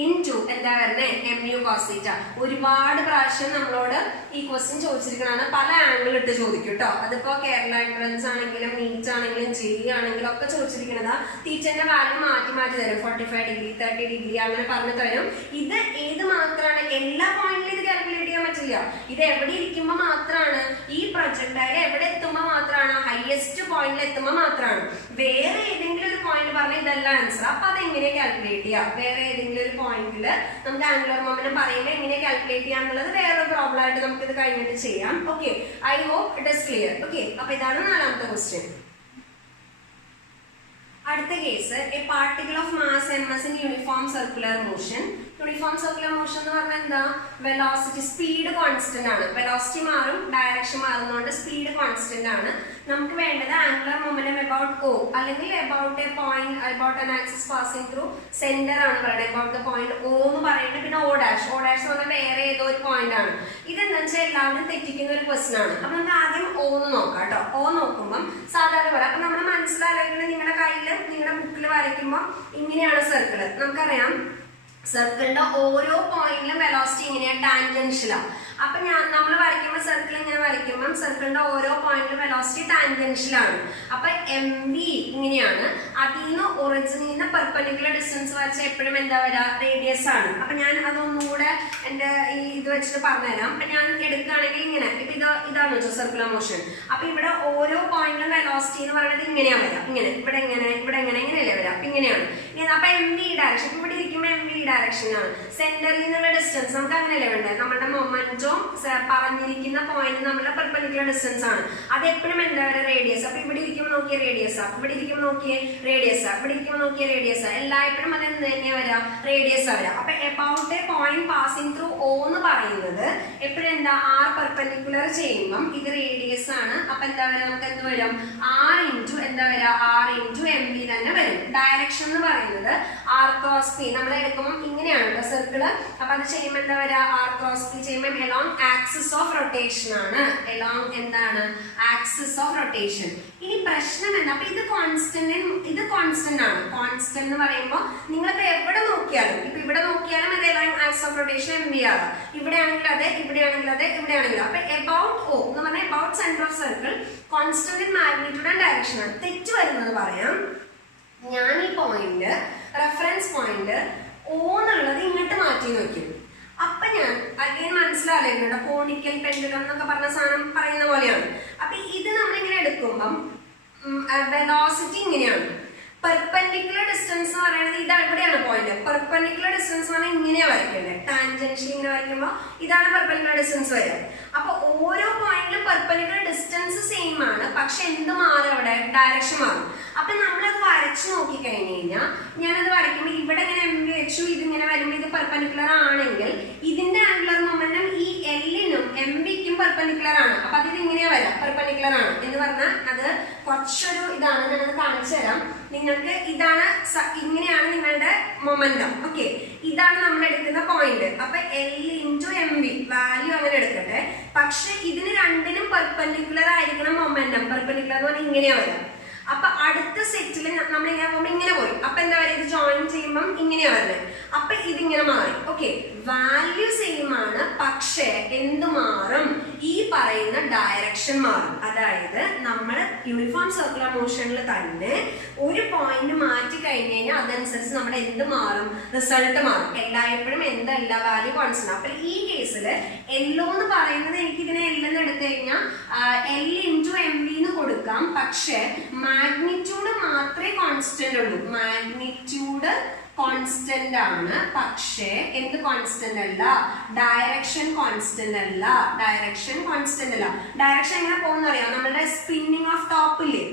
ഇൻറ്റു എന്താ വരുന്നത്? mu cos theta. ഒരുപാട് പ്രാവശ്യം നമ്മളോട് ഈ ക്വസ്റ്റ്യൻ ചോദിച്ചിരിക്കുന്നതാണ്. പല ആംഗിൾ ഇട്ട് ചോദിക്കും കേട്ടോ. അതിപ്പോ കേരള എൻട്രൻസ് ആണെങ്കിലും നീറ്റ് ആണെങ്കിലും JEE ആണെങ്കിലും ഒക്കെ ചോദിച്ചിരിക്കുന്നതാ. ടീച്ചറിന്റെ വാല്യൂ മാറ്റി തരും. 45 ഡിഗ്രി 30 ഡിഗ്രി അങ്ങനെ പറഞ്ഞു തരും. ഇത് ഏത് മാത്രമാണ്? എല്ലാ പോയിന്റിലും ഇത് കാൽക്കുലേറ്റ് ചെയ്യാൻ പറ്റില്ല. ഇത് എവിടെ ഇരിക്കുമ്പോ മാത്രമാണ്, ഈ പ്രൊജക്ടൈൽ എവിടെ എത്തുമ്പോ മാത്രമാണ്, ഹയസ്റ്റ് പോയിന്റിൽ എത്തുമ്പോ മാത്രമാണ്. വേറെ ഏതെങ്കിലും ഒരു പോയിന്റ് പറഞ്ഞാൽ ഇതല്ല ആൻസർ. അപ്പൊ അത് എങ്ങനെ കാൽക്കുലേറ്റ് ചെയ്യാം? വേറെ ഏതെങ്കിലും ഒരു പോയിന്റില് നമുക്ക് ആംഗുലർ മൊമെന്റം പറയുമ്പോൾ എങ്ങനെ കാൽക്കുലേറ്റ് ചെയ്യാന്നുള്ളത് വേറെ പ്രോബ്ലം ആയിട്ട് നമുക്ക് ഇത് കഴിഞ്ഞിട്ട് ചെയ്യാം. Okay, I hope it is clear. Okay, അപ്പൊ ഇതാണ് 4ാമത്തെ ക്വസ്റ്റ്യൻ. അടുത്ത case, a particle of mass ms in uniform circular motion. Uniform circular motion എന്ന് പറഞ്ഞാൽ എന്താ? വെലോസിറ്റി, സ്പീഡ് കോൺസ്റ്റന്റ് ആണ്. വെലോസിറ്റി മാറും, ഡയറക്ഷൻ മാറുന്നതുകൊണ്ട് സ്പീഡ് കോൺസ്റ്റന്റ് ആണ്. നമുക്ക് വേണ്ടത് ആംഗുലർ മൊമെന്റം എബൌട്ട് O അല്ലെങ്കിൽ about a point, about an axis passing through centre ആണ് പറയുന്നത്. എബൌട്ട് ദ പോയിന്റ് O എന്ന് പറയുന്നത്. പിന്നെ O ഡാഷ് എന്ന് പറഞ്ഞാൽ വേറെ ഏതോ ഒരു പോയിന്റ് ആണ്. ഇതെന്താ വെച്ചാൽ എല്ലാവരും തെറ്റിക്കുന്ന ഒരു ക്വസ്റ്റൻ ആണ്. അപ്പൊ നമുക്ക് ആദ്യം O എന്ന് നോക്കാം കേട്ടോ. O നോക്കുമ്പോൾ സാധാരണ പോലെ അപ്പൊ നമ്മൾ മനസ്സിലാക്കുന്നത് നിങ്ങളുടെ കയ്യിൽ നിങ്ങളുടെ ബുക്കിൽ വരയ്ക്കുമ്പോൾ ഇങ്ങനെയാണ് സർക്കിൾ. നമുക്കറിയാം സർക്കിളിന്റെ ഓരോ പോയിന്റിലും വെലോസിറ്റി ഇങ്ങനെയാണ്, ടാൻജൻഷ്യലാണ്. അപ്പൊ നമ്മൾ വരയ്ക്കുമ്പോൾ സർക്കിൾ ഇങ്ങനെ വരയ്ക്കുമ്പോൾ സർക്കിളിന്റെ ഓരോ പോയിന്റിലും വെലോസിറ്റി ടാൻജൻഷ്യലാണ്. അപ്പൊ mv ഇങ്ങനെയാണ്. അതിൽ നിന്ന് ഒറിജിനിൽ നിന്ന് പെർപെൻഡിക്കുലർ ഡിസ്റ്റൻസ് വരച്ച എപ്പോഴും എന്താ വരാ? റേഡിയസ് ആണ്. അപ്പൊ ഞാൻ അതൊന്നുകൂടെ എന്റെ ഈ ഇത് വെച്ചിട്ട് പറഞ്ഞുതരാം. അപ്പൊ ഞാൻ എടുക്കുകയാണെങ്കിൽ ഇങ്ങനെ, ഇപ്പൊ ഇതാണ് വെച്ചോ സർക്കുലർ മോഷൻ. അപ്പൊ ഇവിടെ ഓരോ പോയിന്റിലും വെലോസിറ്റി എന്ന് പറയുന്നത് ഇങ്ങനെയാ വരാം. ഇങ്ങനെ ഇവിടെ എങ്ങനെ, ഇവിടെ എങ്ങനെ, ഇങ്ങനെയല്ലേ വരാം. അപ്പൊ ഇങ്ങനെയാണ്. അപ്പൊ mv ഡയറക്ഷൻ, ഇവിടെ ഇരിക്കുമ്പോൾ mv ഡയറക്ഷൻ ആണ്. സെന്ററിൽ നിന്നുള്ള ഡിസ്റ്റൻസ് നമുക്ക് അങ്ങനെയല്ലേ വേണ്ടത്? നമ്മുടെ മൊമെന്റോ പറഞ്ഞിരിക്കുന്ന പോയിന്റ് നമ്മുടെ പെർപെൻഡിക്കുലർ ഡിസ്റ്റൻസ് ആണ്. അത് എപ്പോഴും എന്താ പറയുക? റേഡിയസ്. അപ്പൊ ഇവിടെ ഇരിക്കുമ്പോൾ നോക്കിയ റേഡിയസ്, ഇവിടെ ഇരിക്കുമ്പോൾ നോക്കിയ റേഡിയസ്, ഇവിടെ ഇരിക്കുമ്പോൾ നോക്കിയ റേഡിയസ്. എല്ലായ്പ്പോഴും അത് എന്ത് തന്നെയാ വരാ? റേഡിയസ് വരാം. അപ്പൊ about a point passing through O എന്ന് പറയുന്നത് എപ്പോഴും എന്താ? R പെർപെൻഡിക്കുലർ ചെയ്യുമ്പം ഇത് റേഡിയസ് ആണ്. അപ്പൊ എന്താ വരാ? നമുക്ക് എന്ത് വരും? R ഇൻറ്റു എന്താ വരാ? R ഇൻറ്റു mv തന്നെ വരും. ഡയറക്ഷൻ എന്ന് പറയുന്നത് R ക്രോസ് P. നമ്മൾ എടുക്കുമ്പോൾ ഇങ്ങനെയാണ് കേട്ടോ സർക്കിള്. അപ്പൊ അത് ചെയ്യുമ്പോൾ എന്താ വരാ? R ക്രോസ് P ചെയ്യുമ്പോൾ എലോങ് ആക്സിസ് ഓഫ് റൊട്ടേഷൻ ആണ്. എലോങ് എന്താണ്? Axis of rotation. ഇനി പ്രശ്നം എന്താ? അപ്പൊ ഇത് കോൺസ്റ്റന്റ് ആണ്. കോൺസ്റ്റന്റ് എന്ന് പറയുമ്പോൾ നിങ്ങളിപ്പോ എവിടെ നോക്കിയാലും, ഇപ്പൊ ഇവിടെ നോക്കിയാലും അത് along axis of rotation mv ആണ്. ഇവിടെ ആണെങ്കിൽ അതെ, ഇവിടെ ആണെങ്കിൽ അതെ, ഇവിടെ ആണെങ്കിൽ. അപ്പൊ എബൌട്ട് O എന്ന് പറഞ്ഞാൽ about centre of circle constant in magnitude and direction ആണ്. തെറ്റ് വരുന്നത് പറയാം. ഞാൻ ഈ പോയിന്റ്, റെഫറൻസ് പോയിന്റ് O എന്നുള്ളത് ഇങ്ങോട്ട് മാറ്റി നോക്കും. അപ്പൊ ഞാൻ അഗൈൻ മനസ്സിലാകുന്നുണ്ട്, കോണിക്കൽ പെൻഡുലം എന്നൊക്കെ പറഞ്ഞ സാധനം പറയുന്ന പോലെയാണ്. അപ്പൊ ഇത് നമ്മളിങ്ങനെ എടുക്കുമ്പം വെലോസിറ്റി ഇങ്ങനെയാണ്. പെർപെൻഡിക്കുലർ ഡിസ്റ്റൻസ് എന്ന് പറയുന്നത് ഇതാണ് ഇവിടെയാണ് പോയിന്റ്. പെർപെൻഡിക്കുലർ ഡിസ്റ്റൻസ് പറഞ്ഞാൽ ഇങ്ങനെയാ വരയ്ക്കേണ്ടത്. ടാൻജൻഷ്യൽ ഇങ്ങനെ വരയ്ക്കുമ്പോൾ ഇതാണ് പെർപെൻഡിക്കുലർ ഡിസ്റ്റൻസ് വരിക. അപ്പൊ ഓരോ പോയിന്റിലും പെർപെൻഡിക്കുലർ ഡിസ്റ്റൻസ് സെയിം ആണ്, പക്ഷെ എന്ത് മാറും അവിടെ? ഡയറക്ഷൻ മാറും. അപ്പൊ നമ്മളത് വരച്ചു നോക്കി കഴിഞ്ഞു കഴിഞ്ഞാൽ ഞാനത് വരയ്ക്കുമ്പോൾ ഇവിടെ ഇങ്ങനെ എം വെച്ചു, ഇതിങ്ങനെ വരുമ്പോൾ ഇത് പെർപെൻഡിക്കുലർ ആണെങ്കിൽ ഇതിന്റെ ആംഗുലർ മൊമെന്റം ഈ എല്ലിനും എം ബിക്കും പെർപെൻഡിക്കുലർ ആണ്. അപ്പൊ അതിൽ ഇങ്ങനെയാ വരാം, പെർപെൻഡിക്കുലർ ആണ് എന്ന് പറഞ്ഞാൽ അത് കുറച്ചൊരു ഇതാണ്. ഞാനത് കാണിച്ചു തരാം നിങ്ങൾക്ക്. ഇതാണ് ഇങ്ങനെയാണ് നിങ്ങളുടെ മൊമെന്റം. ഓക്കെ, ഇതാണ് നമ്മൾ എടുക്കുന്ന പോയിന്റ്. അപ്പൊ L into M B value അങ്ങനെ എടുക്കട്ടെ. പക്ഷെ ഇതിന് രണ്ടിനും പെർപെൻഡിക്കുലർ ആയിരിക്കണം മൊമെന്റം. പെർപെൻഡിക്കുലർ എന്ന് പറഞ്ഞാൽ ഇങ്ങനെയാ വരാം. അപ്പൊ അടുത്ത സെറ്റിൽ നമ്മൾ ഇങ്ങനെ പോകുമ്പോൾ ഇങ്ങനെ പോയി. അപ്പൊ എന്താ പറയുക? ഇത് ജോയിൻ ചെയ്യുമ്പോൾ ഇങ്ങനെയാ വരുന്നത്. അപ്പൊ ഇതിങ്ങനെ മാറി. ഓക്കെ, വാല്യൂ സെയിം ആണ്, പക്ഷെ എന്ത് മാറും? ഈ പറയുന്ന ഡയറക്ഷൻ മാറും. അതായത് നമ്മൾ യൂണിഫോം സർക്കുലർ മോഷനിൽ തന്നെ ഒരു പോയിന്റ് മാറ്റി കഴിഞ്ഞ് കഴിഞ്ഞാൽ അതനുസരിച്ച് നമ്മുടെ എന്ത് മാറും? റിസൾട്ട് മാറും. എല്ലായ്പ്പോഴും എന്തല്ല വാല്യൂ കോൺസ്റ്റന്റ്. അപ്പൊ ഈ കേസിൽ എല്ലോ എന്ന് പറയുന്നത് എനിക്ക് ഇതിനെ എല്ലെന്ന് എടുത്തു കഴിഞ്ഞാൽ എൽ ഇൻറ്റു എം ബി എന്ന് കൊടുക്കാം. പക്ഷെ മാഗ്നിറ്റ്യൂഡ് മാത്രമേ കോൺസ്റ്റന്റ് ഉള്ളൂ. മാഗ്നിറ്റ്യൂഡ് കോൺസ്റ്റന്റ് ആണ്, പക്ഷേ എന്ത് കോൺസ്റ്റന്റ് അല്ല? ഡയറക്ഷൻ കോൺസ്റ്റന്റ് അല്ല. ഡയറക്ഷൻ കോൺസ്റ്റന്റ് അല്ല. ഡയറക്ഷൻ എങ്ങനെ പോകുന്ന അറിയാം? നമ്മുടെ സ്പിന്നിങ് ഓഫ് ടോപ്പില്ലേ,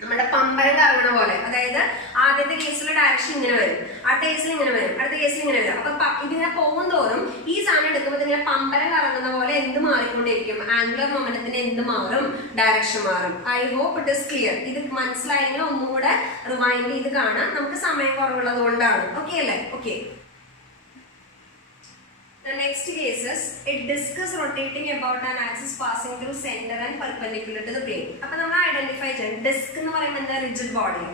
നമ്മുടെ പമ്പരം കറങ്ങണ പോലെ. അതായത് ആദ്യത്തെ കേസിൽ ഡയറക്ഷൻ ഇങ്ങനെ വരും, അടുത്ത കേസിൽ ഇങ്ങനെ വരും, അടുത്ത കേസിൽ ഇങ്ങനെ വരും. അപ്പൊ ഇതിങ്ങനെ പോകും തോറും ഈ സാധനം എടുക്കുമ്പോൾ ഇങ്ങനെ പമ്പരം കറങ്ങുന്ന പോലെ എന്ത് മാറിക്കൊണ്ടിരിക്കും? ആംഗുലർ മൊമെന്റത്തിന് എന്ത് മാറും? ഡയറക്ഷൻ മാറും. I hope it is clear. ഇത് മനസ്സിലായെങ്കിൽ ഒന്നുകൂടെ റിവൈൻഡ് ചെയ്ത് കാണാം. നമുക്ക് സമയം കുറവുള്ളത് കൊണ്ടാണ്. ഓക്കെ അല്ലേ? Okay. The next case is it discuss rotating about an axis passing through center and perpendicular to the plane. അപ്പോൾ നമ്മൾ ഐഡന്റിഫൈ ചെയ്യണം. ഡിസ്ക് എന്ന് പറയുമ്പോൾ എന്താ? Rigid body.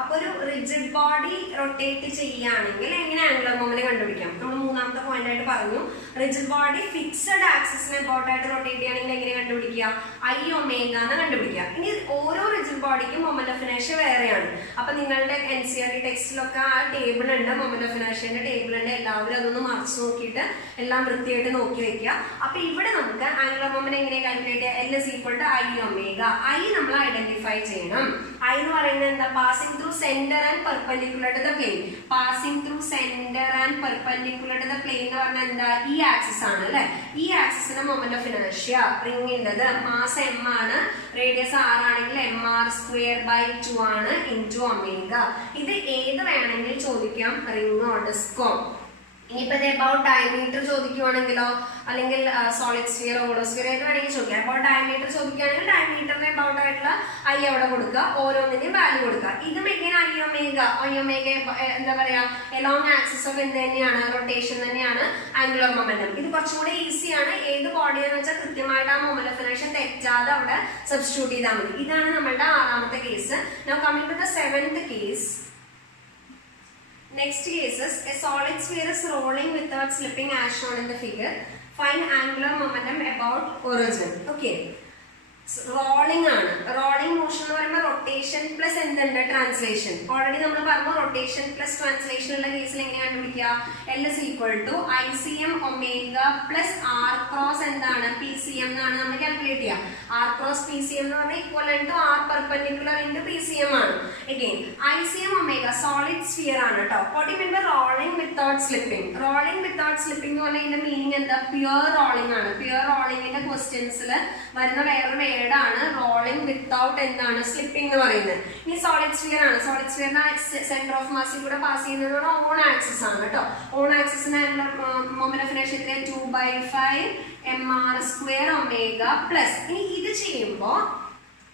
അപ്പൊ ഒരു റിജിഡ് ബോഡി റൊട്ടേറ്റ് ചെയ്യുകയാണെങ്കിൽ എങ്ങനെ ആംഗുലർ മൊമെന്റം കണ്ടുപിടിക്കാം? നമ്മൾ മൂന്നാമത്തെ പോയിന്റ് ആയിട്ട് പറഞ്ഞു. റിജിഡ് ബോഡി ഫിക്സഡ് ആക്സിസിനെ അബൌട്ട് ആയിട്ട് റൊട്ടേറ്റ് ചെയ്യുകയാണെങ്കിൽ എങ്ങനെ കണ്ടുപിടിക്കുക? ഐ ഒമേഗ എന്ന് കണ്ടുപിടിക്കുക. ഇനി ഓരോ റിജിഡ് ബോഡിക്കും മൊമെന്റ് ഓഫ് ഇനേർഷ്യ വേറെയാണ്. അപ്പൊ നിങ്ങളുടെ NCERT ടെക്സ്റ്റിലൊക്കെ ആ ടേബിൾ ഉണ്ട്, മൊമെന്റ് ഓഫ് ഇനേർഷ്യന്റെ ടേബിൾ ഉണ്ട്. എല്ലാവരും അതൊന്ന് മറിച്ച് നോക്കിയിട്ട് എല്ലാം വൃത്തിയായിട്ട് നോക്കി വെക്കുക. അപ്പൊ ഇവിടെ നമുക്ക് ആംഗുലർ മൊമെന്റ് എങ്ങനെ കാൽക്കുലേറ്റ് ചെയ്യാം? L is equal to I omega. I നമ്മൾ ഐഡന്റിഫൈ ചെയ്യണം. ഐ എന്ന് പറയുന്നത് എന്താ? Passing through center and perpendicular to the plane. Passing through center and perpendicular to the plane എന്ന് പറഞ്ഞാൽ എന്താ? ഈ ആക്സിസ് ആണ് അല്ലെ. ഈ ആക്സിസിന്റെ മൊമെന്റ് ഓഫ് ഇനേർഷ്യ റിംഗിൻ്റെത് മാസ് m ആണ്, റേഡിയസ് r ആണെങ്കിൽ mr²/2 ആണ് ഇൻറ്റു ഒമേഗ. ഇത് ഏത് വേണമെങ്കിലും ചോദിക്കാം, റിംഗോ ഡിസ്കോ. ഇനിയിപ്പോ അബൌട്ട് ഡയമീറ്റർ ചോദിക്കുവാണെങ്കിലോ, അല്ലെങ്കിൽ സോളിഡ് സ്ഫിയർ, ഹോളോസ്ഫിയർ ഏത് വേണമെങ്കിൽ ചോദിക്കാം. അബൌട്ട് ഡയമീറ്റർ ചോദിക്കുകയാണെങ്കിൽ ഡയമീറ്ററിന്റെ അബൌട്ട് ആയിട്ടുള്ള ഐ അവിടെ കൊടുക്കുക, ഓരോന്നിന്റെയും വാല്യൂ കൊടുക്കുക. ഇത് മെയിൻ ഐ ഒമേഗ എന്താ പറയാ? എലോങ് ആക്സിസ് ഓഫ് എന്ത് തന്നെയാണ്? റൊട്ടേഷൻ തന്നെയാണ് ആംഗുലർ മൊമെന്റം. ഇത് കുറച്ചും കൂടെ ഈസിയാണ്. ഏത് ബോഡിയാന്ന് വെച്ചാൽ കൃത്യമായിട്ട് ആ മൊമെന്റ് ഓഫ് ഇനേർഷ്യ തെറ്റാതെ അവിടെ സബ്സ്റ്റിറ്റ്യൂട്ട് ചെയ്താൽ മതി. ഇതാണ് നമ്മളുടെ 6ാമത്തെ case. Now coming to the 7th case. Next case is a solid sphere is rolling without slipping as shown in the figure. Find angular momentum about origin. Okay. Rolling ആണ്. Rolling motion എന്ന് പറയുമ്പോൾ rotation plus എന്തുണ്ട്? Translation. Already നമ്മൾ പറഞ്ഞു rotation plus translation ഉള്ള കേസിൽ എങ്ങനെ കണ്ടുപിടിക്കുക? L is equal to ICM omega plus R cross എന്താണ്? PCM എന്നാണ് നമ്മൾ കാൽക്കുലേറ്റ് ചെയ്യുക. R ക്രോസ് PCM എന്ന് പറഞ്ഞാൽ equivalent to R perpendicular into PCM ആണ്. Again ICM omega solid sphere ആണ് കേട്ടോ. What you mean by rolling without slipping? Rolling without slipping എന്ന് പറഞ്ഞാൽ ഇതിന്റെ മീനിങ് എന്താ? പ്യുവർ റോളിംഗ് ആണ്. പ്യുവർ റോളിംഗിന്റെ ക്വസ്റ്റ്യൻസിൽ വരുന്ന വേറൊരു ആണ് റോളിംഗ് വിത്തൗട്ട് എന്താണ്? സ്ലിപ്പിംഗ് എന്ന് പറയുന്നത്. ഇനി സോളിഡ് സ്ഫിയർ ആണ്. സോളിഡ് സ്ഫിയറിന്റെ സെന്റർ ഓഫ് മാസിൽ കൂടെ പാസ് ചെയ്യുന്നതോടെ ഓൺ ആക്സിസ് ആണ് കേട്ടോ. ഓൺ ആക്സിസിന് moment of inertia 2/5 mr² omega plus. ഇനി ഇത് ചെയ്യുമ്പോ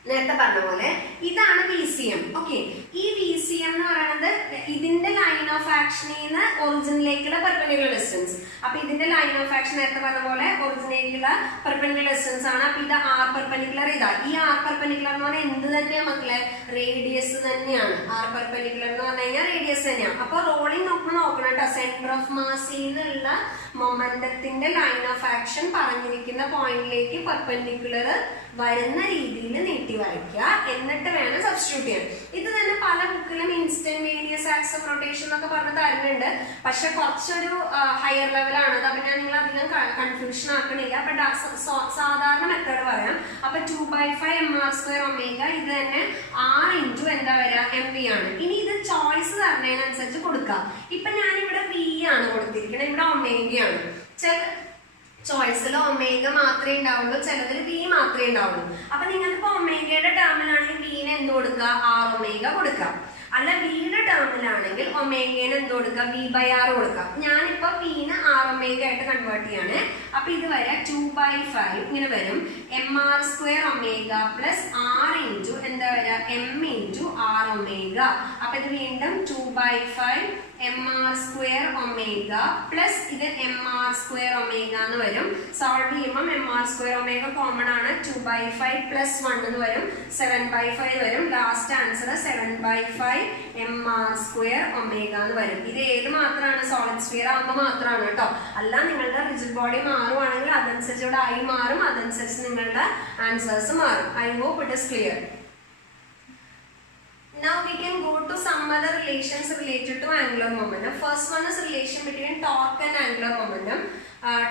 നേരത്തെ പറഞ്ഞ പോലെ ഇതാണ് VCM. ഓക്കെ, ഈ VCM എന്ന് പറയുന്നത് ഇതിന്റെ ലൈൻ ഓഫ് ആക്ഷനിൽ ഒറിജിനിലേക്കുള്ള പെർപെൻഡിക്കുലർ ഡിസ്റ്റൻസ്. അപ്പൊ ഇതിന്റെ ലൈൻ ഓഫ് ആക്ഷൻ നേരത്തെ പറഞ്ഞ പോലെ ഒറിജിനിലേക്കുള്ള പെർപെൻഡിക്കുലർ ഡിസ്റ്റൻസ് ആണ്. അപ്പൊ ഇത് R പെർപെൻഡിക്കുലർ. ഇതാ ഈ R പെർപെൻഡിക്കുലർ എന്ന് പറഞ്ഞാൽ എന്ത് തന്നെയാ മക്കളെ? റേഡിയസ് തന്നെയാണ്. R പെർപെൻഡിക്കുലർ എന്ന് പറഞ്ഞു കഴിഞ്ഞാൽ റേഡിയസ് തന്നെയാണ്. അപ്പൊ റോളിംഗ് നോക്കണം കേട്ടോ. സെന്റർ ഓഫ് മാസിൽ നിന്നുള്ള മൊമെന്റത്തിന്റെ ലൈൻ ഓഫ് ആക്ഷൻ പറഞ്ഞിരിക്കുന്ന പോയിന്റിലേക്ക് പെർപെൻഡിക്കുലർ വരുന്ന രീതിയിൽ നീട്ടി വരയ്ക്കുക. എന്നിട്ട് വേണം സബ്സ്റ്റിറ്റ്യൂട്ട് ചെയ്യാൻ. ഇത് തന്നെ പല ബുക്കിലും ഇൻസ്റ്റന്റേനിയസ് ആക്സ് ഓഫ് റൊട്ടേഷൻ എന്നൊക്കെ പറഞ്ഞ് തരുന്നുണ്ട്. പക്ഷെ കുറച്ചൊരു ഹയർ ലെവലാണ്. അപ്പൊ ഞാൻ നിങ്ങൾ അധികം കൺഫ്യൂഷൻ ആക്കണില്ല. അപ്പൊ സാധാരണ മെത്തേഡ് പറയാം. അപ്പൊ 2/5 mr² ഒമേഗ ഇത് തന്നെ R ഇൻറ്റു എന്താ വരിക? MV ആണ്. ഇനി ഇത് ചോയ്സ് തരണേ അറിയണനുസരിച്ച് കൊടുക്കുക. ഇപ്പൊ ഞാനിവിടെ വി ആണ് കൊടുത്തിരിക്കുന്നത്, ഇവിടെ ഒമേഗയാണ്. ചില ചോയ്സിൽ ഒമേഗ മാത്രമേ ഉണ്ടാവുള്ളൂ, ചിലതിൽ വി മാത്രമേ ഉണ്ടാവുള്ളൂ. അപ്പൊ നിങ്ങൾക്ക് ഒമേഗയുടെ ടേമിലാണെങ്കിൽ വിന് എന്ത് കൊടുക്കുക, ആർ ഒമേഗ കൊടുക്കാം. അല്ല വിയുടെ ടേമിലാണെങ്കിൽ ഒമേഗന് എന്ത് കൊടുക്കുക, വി ബൈ ആർ കൊടുക്കാം. ഞാനിപ്പോ വിന് ആർ ഒമേഗ ആയിട്ട് കൺവേർട്ട് ചെയ്യാണ്. അപ്പൊ ഇത് വരെ 2/5 ഇങ്ങനെ വരും. M R square omega plus R into എന്താ വരിക, എം ഇൻറ്റു ആർ ഒമേഗ. അപ്പൊ ഇത് വീണ്ടും 2/5 M R square omega plus ഇത് എം ആർ സ്ക്വയർ ഒമേഗ എന്ന് വരും. സോൾവ് ചെയ്യുമ്പോൾ M R square omega common ആണ്. 2/5 പ്ലസ് 1 എന്ന് വരും, 7/5 വരും. Last answer 7/5 M R square omega എന്ന് വരും. ഇത് ഏത് മാത്രമാണ്, സോളിഡ് സ്ഫിയർ ആകുമ്പോൾ മാത്രമാണ് കേട്ടോ. അല്ല നിങ്ങളുടെ റിജിഡ് ബോഡി മാറുവാണെങ്കിൽ അതനുസരിച്ച് ഇവിടെ ഐ മാറും, അതനുസരിച്ച് നിങ്ങളുടെ ആൻസേഴ്സ് മാറും. I hope it is clear. Now we can go to some other relations related to angular momentum. First one is relation between torque and angular momentum.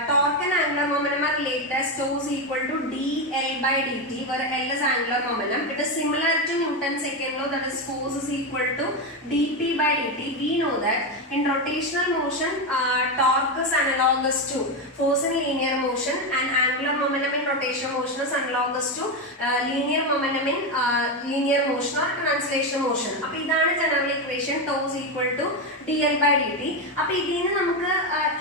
Torque and angular momentum are related as tau is equal to dl by dt, where L is angular momentum. It is similar to Newton's second law, that is force is equal to dp by dt. We know that in rotational motion, torque is analogous to force in linear motion, and angular momentum in rotational motion is analogous to linear momentum in linear motion or translation motion. അപ്പോൾ ഇതാണ് general equation, tau is equal to dl by dt. അപ്പോൾ ഇതിന് നമുക്ക്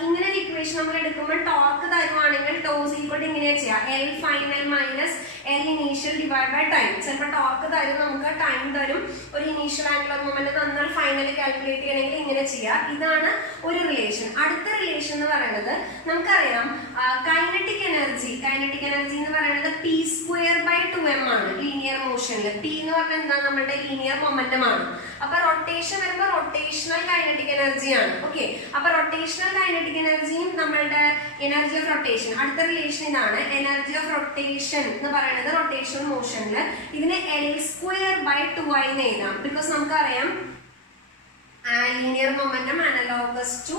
ഇങ്ങനെ ഒരു equation നമ്മൾ എടുക്കുമ്പോൾ torque തരുവാണെങ്കിൽ tau is equal to ഇങ്ങനെ ചെയ്യാം, L final minus L initial divided by time. ചിലപ്പോൾ ടോർക്ക് തരും, നമുക്ക് ടൈം തരും, ഒരു ഇനീഷ്യൽ ആംഗുലർ മൊമെന്റ് തന്നാൽ ഫൈനലി കാൽക്കുലേറ്റ് ചെയ്യണമെങ്കിൽ ഇങ്ങനെ ചെയ്യാം. ഇതാണ് ഒരു റിലേഷൻ. അടുത്ത റിലേഷൻ എന്ന് പറയുന്നത് നമുക്കറിയാം, കൈനറ്റിക് എനർജി എന്ന് പറയുന്നത് പി സ്ക്വയർ ബൈ 2m ആണ് ലീനിയർ മോഷനിൽ. പി എന്ന് പറഞ്ഞാൽ എന്താ, നമ്മുടെ ലീനിയർ മൊമെന്റം ആണ്. അപ്പൊ റൊട്ടേഷൻ വരുമ്പോൾ റൊട്ടേഷണൽ കൈനറ്റിക് എനർജിയാണ്. ഓക്കെ, അപ്പൊ റൊട്ടേഷണൽ കൈനറ്റിക് എനർജിയും നമ്മളുടെ എനർജി ഓഫ് റൊട്ടേഷൻ, അടുത്ത റിലേഷൻ ഇതാണ്. എനർജി ഓഫ് റൊട്ടേഷൻ എന്ന് പറയുന്നത് റൊട്ടേഷണൽ മോഷനിൽ ഇതിനെ L സ്ക്വയർ ബൈ 2i എന്ന് എഴുതാം. ബിക്കോസ് നമുക്കറിയാം linear momentum analogous to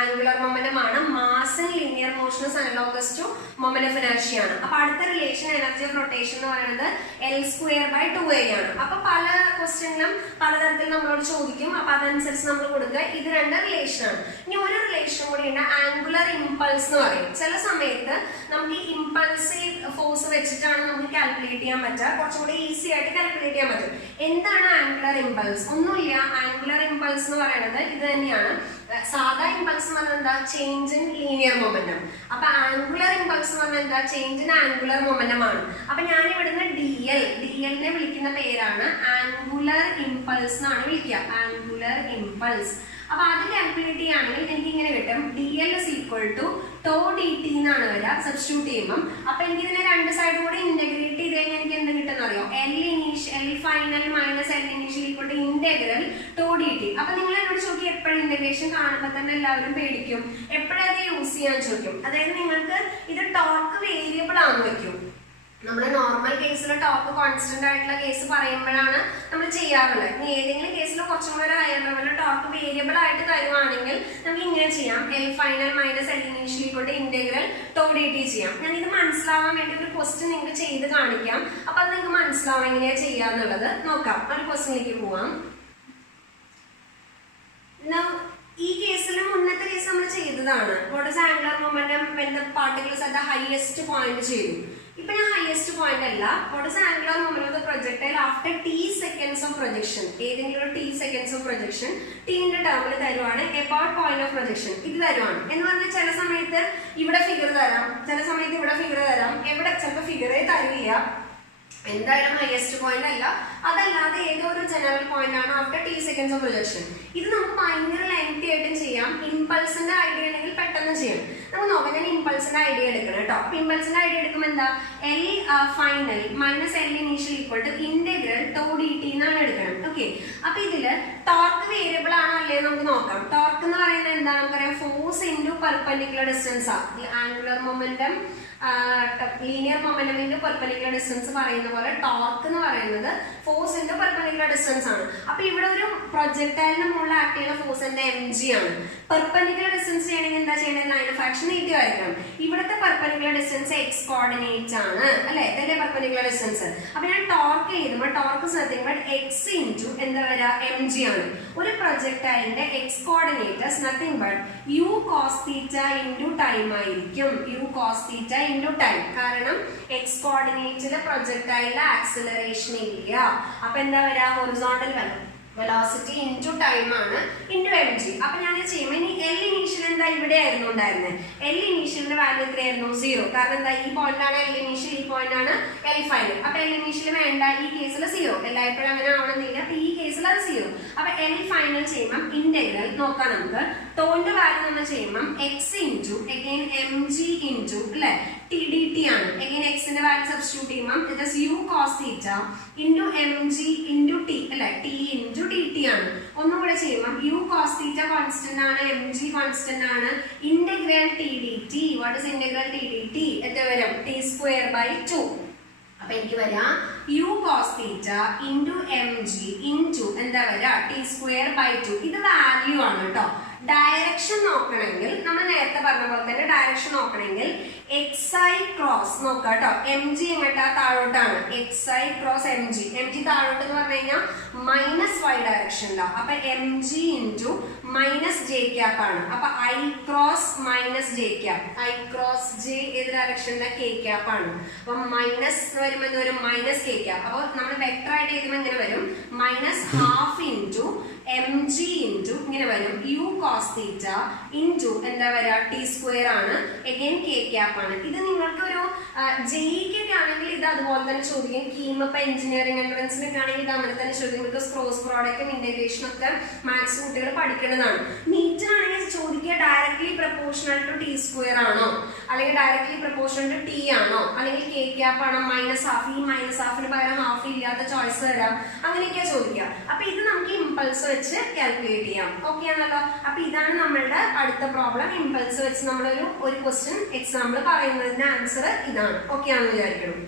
angular momentum ആണ്. Mass in linear motion is analogous to moment of inertia ആണ്. അപ്പൊ അടുത്ത റിലേഷൻ എനർജി ഓഫ് റൊട്ടേഷൻ എന്ന് പറയുന്നത് L സ്ക്വയർ ബൈ 2a ആണ്. അപ്പൊ പല ക്വസ്റ്റ്യനിലും പലതരത്തിൽ നമ്മളോട് ചോദിക്കും, അപ്പൊ അതനുസരിച്ച് നമ്മൾ കൊടുക്കുക. ഇത് രണ്ട് റിലേഷൻ ആണ്. ഇനി ഒരു റിലേഷൻ കൂടി ഉണ്ട്, ആംഗുലർ ഇമ്പൾസ് എന്ന് പറയും. ചില സമയത്ത് നമുക്ക് ഈ ഇമ്പൾസീവ് ഫോഴ്സ് വെച്ചിട്ടാണ് നമുക്ക് കാൽക്കുലേറ്റ് ചെയ്യാൻ പറ്റുക, കുറച്ചും കൂടി ഈസി ആയിട്ട് കാൽക്കുലേറ്റ് ചെയ്യാൻ പറ്റും. എന്താണ് ആംഗുലർ ഇമ്പൾസ്? ഒന്നുമില്ല, ആംഗുലർ ഇമ്പൾസ് എന്ന് പറയുന്നത് ഇത് തന്നെയാണ്. സാധാ ഇമ്പൾസ് എന്ന് പറഞ്ഞാൽ എന്താ, ചേഞ്ച് ഇൻ ലീനിയർ മൊമെന്റം. അപ്പൊ ആംഗുലർ ഇമ്പൾസ് എന്ന് പറഞ്ഞാൽ എന്താ, ചേഞ്ച് ഇൻ ആംഗുലർ മൊമെന്റം ആണ്. അപ്പൊ ഞാൻ ഇവിടുന്ന് ഡിഎല്ലിനെ വിളിക്കുന്ന പേരാണ് ആംഗുലർ ഇമ്പൾസ് എന്നാണ് വിളിക്കുക, ആംഗുലർ ഇമ്പൾസ്. അപ്പൊ അത് കാൽക്കുലേറ്റ് ചെയ്യുകയാണെങ്കിൽ എനിക്ക് ഇങ്ങനെ കിട്ടും, dl is equal to tau dt എന്നാണ് വരിക സബ്സ്റ്റിറ്റ്യൂട്ട് ചെയ്യുമ്പോൾ. അപ്പൊ എനിക്ക് ഇതിനെ രണ്ട് സൈഡും കൂടെ ഇന്റഗ്രേറ്റ് ചെയ്ത് കഴിഞ്ഞാൽ എനിക്ക് എന്ത് കിട്ടുന്ന അറിയോ, L final minus L initial equal to integral tau dt. അപ്പൊ നിങ്ങൾ എന്നോട് ചോദിക്കും, എപ്പോഴും ഇന്റഗ്രേഷൻ കാണുമ്പോൾ തന്നെ എല്ലാവരും പേടിക്കും, എപ്പോഴത് യൂസ് ചെയ്യാൻ ചോദിക്കും. അതായത് നിങ്ങൾക്ക് ഇത് ടോർക്ക് വേരിയബിൾ ആണെന്ന് വെക്കും. നമ്മൾ നോർമൽ കേസിൽ ടോർക്ക് കോൺസ്റ്റന്റ് ആയിട്ടുള്ള കേസ് പറയുമ്പോഴാണ് നമ്മൾ ചെയ്യാറുള്ളത്. ഇനി ഏതെങ്കിലും കേസിൽ കുറച്ചും കൂടെ ഹയർ ലെവലിൽ ടോർക്ക് വേരിയബിൾ ആയിട്ട് തരുവാണെങ്കിൽ നമുക്ക് ഇങ്ങനെ ചെയ്യാം, L final minus L initial equal to integral tau dt ചെയ്യാം. ഞാൻ ഇത് മനസ്സിലാവാൻ വേണ്ടി ഒരു ക്വസ്റ്റ്യൻ നിങ്ങൾക്ക് ചെയ്ത് കാണിക്കാം. അപ്പൊ അത് നിങ്ങൾക്ക് മനസ്സിലാവാൻ എങ്ങനെയാ ചെയ്യാന്നുള്ളത് നോക്കാം. ഒരു ക്വസ്റ്റ്യനിലേക്ക് പോവാം. ഈ കേസിൽ മുന്നത്തെ കേസ് നമ്മൾ ചെയ്തതാണ്, what is angular momentum when the particles at the highest point ചെയ്തു. ഇപ്പൊ ഞാൻ ഹയസ്റ്റ് പോയിന്റ് അല്ല, what is angular momentum of the projectile after t seconds of projection. ഏതെങ്കിലും ഒരു t seconds of projection ന്റെ ടേമിൽ തരുവാണ് about point of projection ഇത് തരുവാണ് എന്ന് പറഞ്ഞാൽ ചില സമയത്ത് ഇവിടെ ഫിഗർ തരാം, ചില സമയത്ത് ഇവിടെ ഫിഗർ തരാം, എവിടെ ചിലപ്പോൾ ഫിഗറേ തരില്ല. എന്തായാലും ഹയസ്റ്റ് പോയിന്റ് അല്ല, അതല്ലാതെ ഏതോ ഒരു ജനറൽ പോയിന്റ് ആണ് after t seconds of projection. ഇത് നമുക്ക് ഭയങ്കര ലെങ്തി ആയിട്ടും ചെയ്യാം. ഇമ്പൾസിന്റെ ഐഡിയ ആണെങ്കിൽ പെട്ടെന്ന് ചെയ്യാം. നമുക്ക് നോക്കാം, ഞാൻ ഇമ്പൾസിന്റെ ഐഡിയ എടുക്കണം കേട്ടോ. അപ്പൊ ഇമ്പൾസിന്റെ ഐഡിയ എടുക്കുമ്പോൾ എന്താ, L final minus L initial equal to integral tau dt എന്നാണ് എടുക്കണം. ഓക്കെ, അപ്പൊ ഇതില് ടോർക്ക് വേരിയബിൾ ആണോ അല്ലേ നമുക്ക് നോക്കാം. ടോർക്ക് ടോർക്ക് എന്ന് പറയുന്നത് എന്താ നമുക്കറിയാം, ഫോഴ്സ് ഇൻറ്റു പെർപെൻഡിക്കുലർ ഡിസ്റ്റൻസ് ആണ്. ആംഗുലർ മൊമെന്റം ലീനിയർ മൊമെന്റമിന്റെ പെർപെൻഡിക്കുലർ ഡിസ്റ്റൻസ് പറയുന്ന പോലെ ടോർക്ക് എന്ന് പറയുന്നത് ഫോഴ്സ് ഇൻറ്റു പെർപെൻഡിക്കുലർ ഡിസ്റ്റൻസ് ആണ്. അപ്പൊ ഇവിടെ ഒരു പ്രൊജക്ടൈലിന് മുകളിൽ ആക്ട് ചെയ്യുന്ന ഫോഴ്സ് എന്താ mg ആണ്. പെർപെൻഡിക്കുലർ ഡിസ്റ്റൻസ് ചെയ്യണമെങ്കിൽ എന്താ ചെയ്യേണ്ടത്, ലൈൻ ഓഫ് ആക്ഷൻ നീട്ടി വരയ്ക്കണം. ഇവിടുത്തെ പെർപെൻഡിക്കുലർ ഡിസ്റ്റൻസ് എക്സ് കോർഡിനേറ്റ് ആണ് അല്ലെ, ഇതല്ലേ പെർപെൻഡിക്കുലർ ഡിസ്റ്റൻസ്. അപ്പൊ ഞാൻ ടോർക്ക് ചെയ്യുമ്പോൾ ടോർക്ക് ശ്രദ്ധിക്കുമ്പോൾ എക്സ് ഇൻറ്റു എന്താ വരാ mg ആണ്. ഒരു പ്രൊജക്ടൈലിന്റെ x coordinators nothing but u cos theta into time ആയിരിക്കും. U cos theta into time. കാരണം എക്സ് കോർഡിനേറ്റിലെ പ്രൊജക്ടൈലിലെ ആക്സിലറേഷൻ ഇല്ല. അപ്പൊ എന്താ വരാ, ഹൊറിസോണ്ടൽ വെലോസിറ്റി ഇൻറ്റു ടൈം ആണ് ഇൻറ്റു mg. അപ്പൊ ഞാൻ ചെയ്യുമ്പോൾ ഇനി എൽ ഇനീഷ്യൽ എന്താ ഇവിടെ ആയിരുന്നു ഉണ്ടായിരുന്നത്. എൽ ഇനീഷ്യലിന്റെ വാല്യൂ എത്രയായിരുന്നു, 0. കാരണം എന്താ, ഈ പോയിന്റ് ആണ് എൽ ഇനീഷ്യൽ, ഈ പോയിന്റ് ആണ് എൽ ഫൈനൽ. അപ്പൊ എൽ ഇനീഷ്യൽ വേണ്ട, ഈ കേസിൽ 0. എല്ലായ്പ്പോഴും അങ്ങനെ ആവണമെന്നില്ല. അപ്പൊ ഈ കേസിൽ അത് 0. അപ്പൊ എൽ ഫൈനൽ ചെയ്യുമ്പോൾ ഇന്റഗ്രൽ നോക്കാം നമുക്ക്. ടോന്റെ വാല്യൂ നമ്മൾ ചെയ്യുമ്പോൾ X into again mg into അല്ലെ ടി ഡി ടി ആണ്. അഗൈൻ എക്സിന്റെ വാല്യൂ സബ്സ്റ്റിറ്റ്യൂട്ട് ചെയ്യുമ്പോൾ it is U cos theta into mg into T അല്ലെ, ടി ഇൻറ്റു ടി ടി ആണ്. ഒന്നും കൂടെ ചെയ്യുമ്പോൾ യു കോസ് തീറ്റ കോൺസ്റ്റന്റ് ആണ്, mg കോൺസ്റ്റന്റ് ആണ്. Integral T D T, what is integral T D T, എത്ര വരും, ടി സ്ക്വയർ ബൈ 2. അപ്പൊ എനിക്ക് വരാം U cos theta into mg into എന്താ വരാ, ടി സ്ക്വയർ ബൈ 2. ഇത് വാല്യൂ ആണ് കേട്ടോ. ഡയറക്ഷൻ നോക്കണമെങ്കിൽ നമ്മൾ നേരത്തെ പറഞ്ഞ പോലെ തന്നെ ഡയറക്ഷൻ നോക്കണമെങ്കിൽ xi ക്രോസ് നോക്കാം കേട്ടോ. mg എങ്ങട്ടാ, താഴോട്ടാണ്. xi ക്രോസ് mg താഴോട്ട് എന്ന് പറഞ്ഞു കഴിഞ്ഞാൽ -y ഡയറക്ഷനിലാണ്. അപ്പൊ mg into minus J cap ആണ്. അപ്പൊ i cross minus J cap, i cross j ഏത് ഡയറക്ഷനിലെ k ക്യാപ്പ് ആണ്. അപ്പൊ മൈനസ് വരുമ്പോൾ എന്ത് വരും, മൈനസ് k ക്യാപ്പ്. അപ്പൊ നമ്മൾ വെക്ടർ ആയിട്ട് എഴുതുമ്പോൾ ഇങ്ങനെ വരും, -12 ഇൻറ്റു mg ഇൻറ്റു ഇങ്ങനെ വരും യു കോസ് തീറ്റ ഇൻറ്റു എന്താ വരാ, ടി സ്ക്വയർ ആണ്, അഗൈൻ k ക്യാപ്പ് ആണ്. ഇത് നിങ്ങൾക്ക് ഒരു ജെയ്ക്കൊക്കെ ആണെങ്കിൽ ഇത് അതുപോലെ തന്നെ ചോദിക്കും. കീം ഇപ്പൊ എഞ്ചിനീയറിംഗ് എൻട്രൻസിനൊക്കെ ആണെങ്കിൽ ഇത് അങ്ങനെ തന്നെ ചോദിക്കും. ബിക്കോസ് ക്രോസ് പ്രോഡക്റ്റും ഇന്റഗ്രേഷനും ഒക്കെ മാത്സ് കുട്ടികൾ പഠിക്കേണ്ടതാണ്. നീറ്റിനാണെങ്കിൽ ചോദിക്കുക directly proportional to T square ആണോ, അല്ലെങ്കിൽ ഡയറക്ട്ലി പ്രപ്പോർഷണൽ ടു ടി ആണോ, അല്ലെങ്കിൽ k ക്യാപ്പ് ആണോ, -12. ഈ -12 പകരം ഹാഫ് ഇല്ലാത്ത ചോയ്സ് തരാം. അങ്ങനെയൊക്കെയാ ചോദിക്കുക. അപ്പൊ ഇത് നമുക്ക് ഇമ്പൾസ് വെച്ച് കാൽക്കുലേറ്റ് ചെയ്യാം. ഓക്കെ ആണല്ലോ. അപ്പൊ ഇതാണ് നമ്മളുടെ അടുത്ത പ്രോബ്ലം. ഇമ്പൾസ് വെച്ച് നമ്മളൊരു ക്വസ്റ്റ്യൻ എക്സാമ്പിൾ പറയുന്നതിന്റെ ആൻസർ ഇതാണ്. ഓക്കെ ആണെന്ന് വിചാരിക്കണം.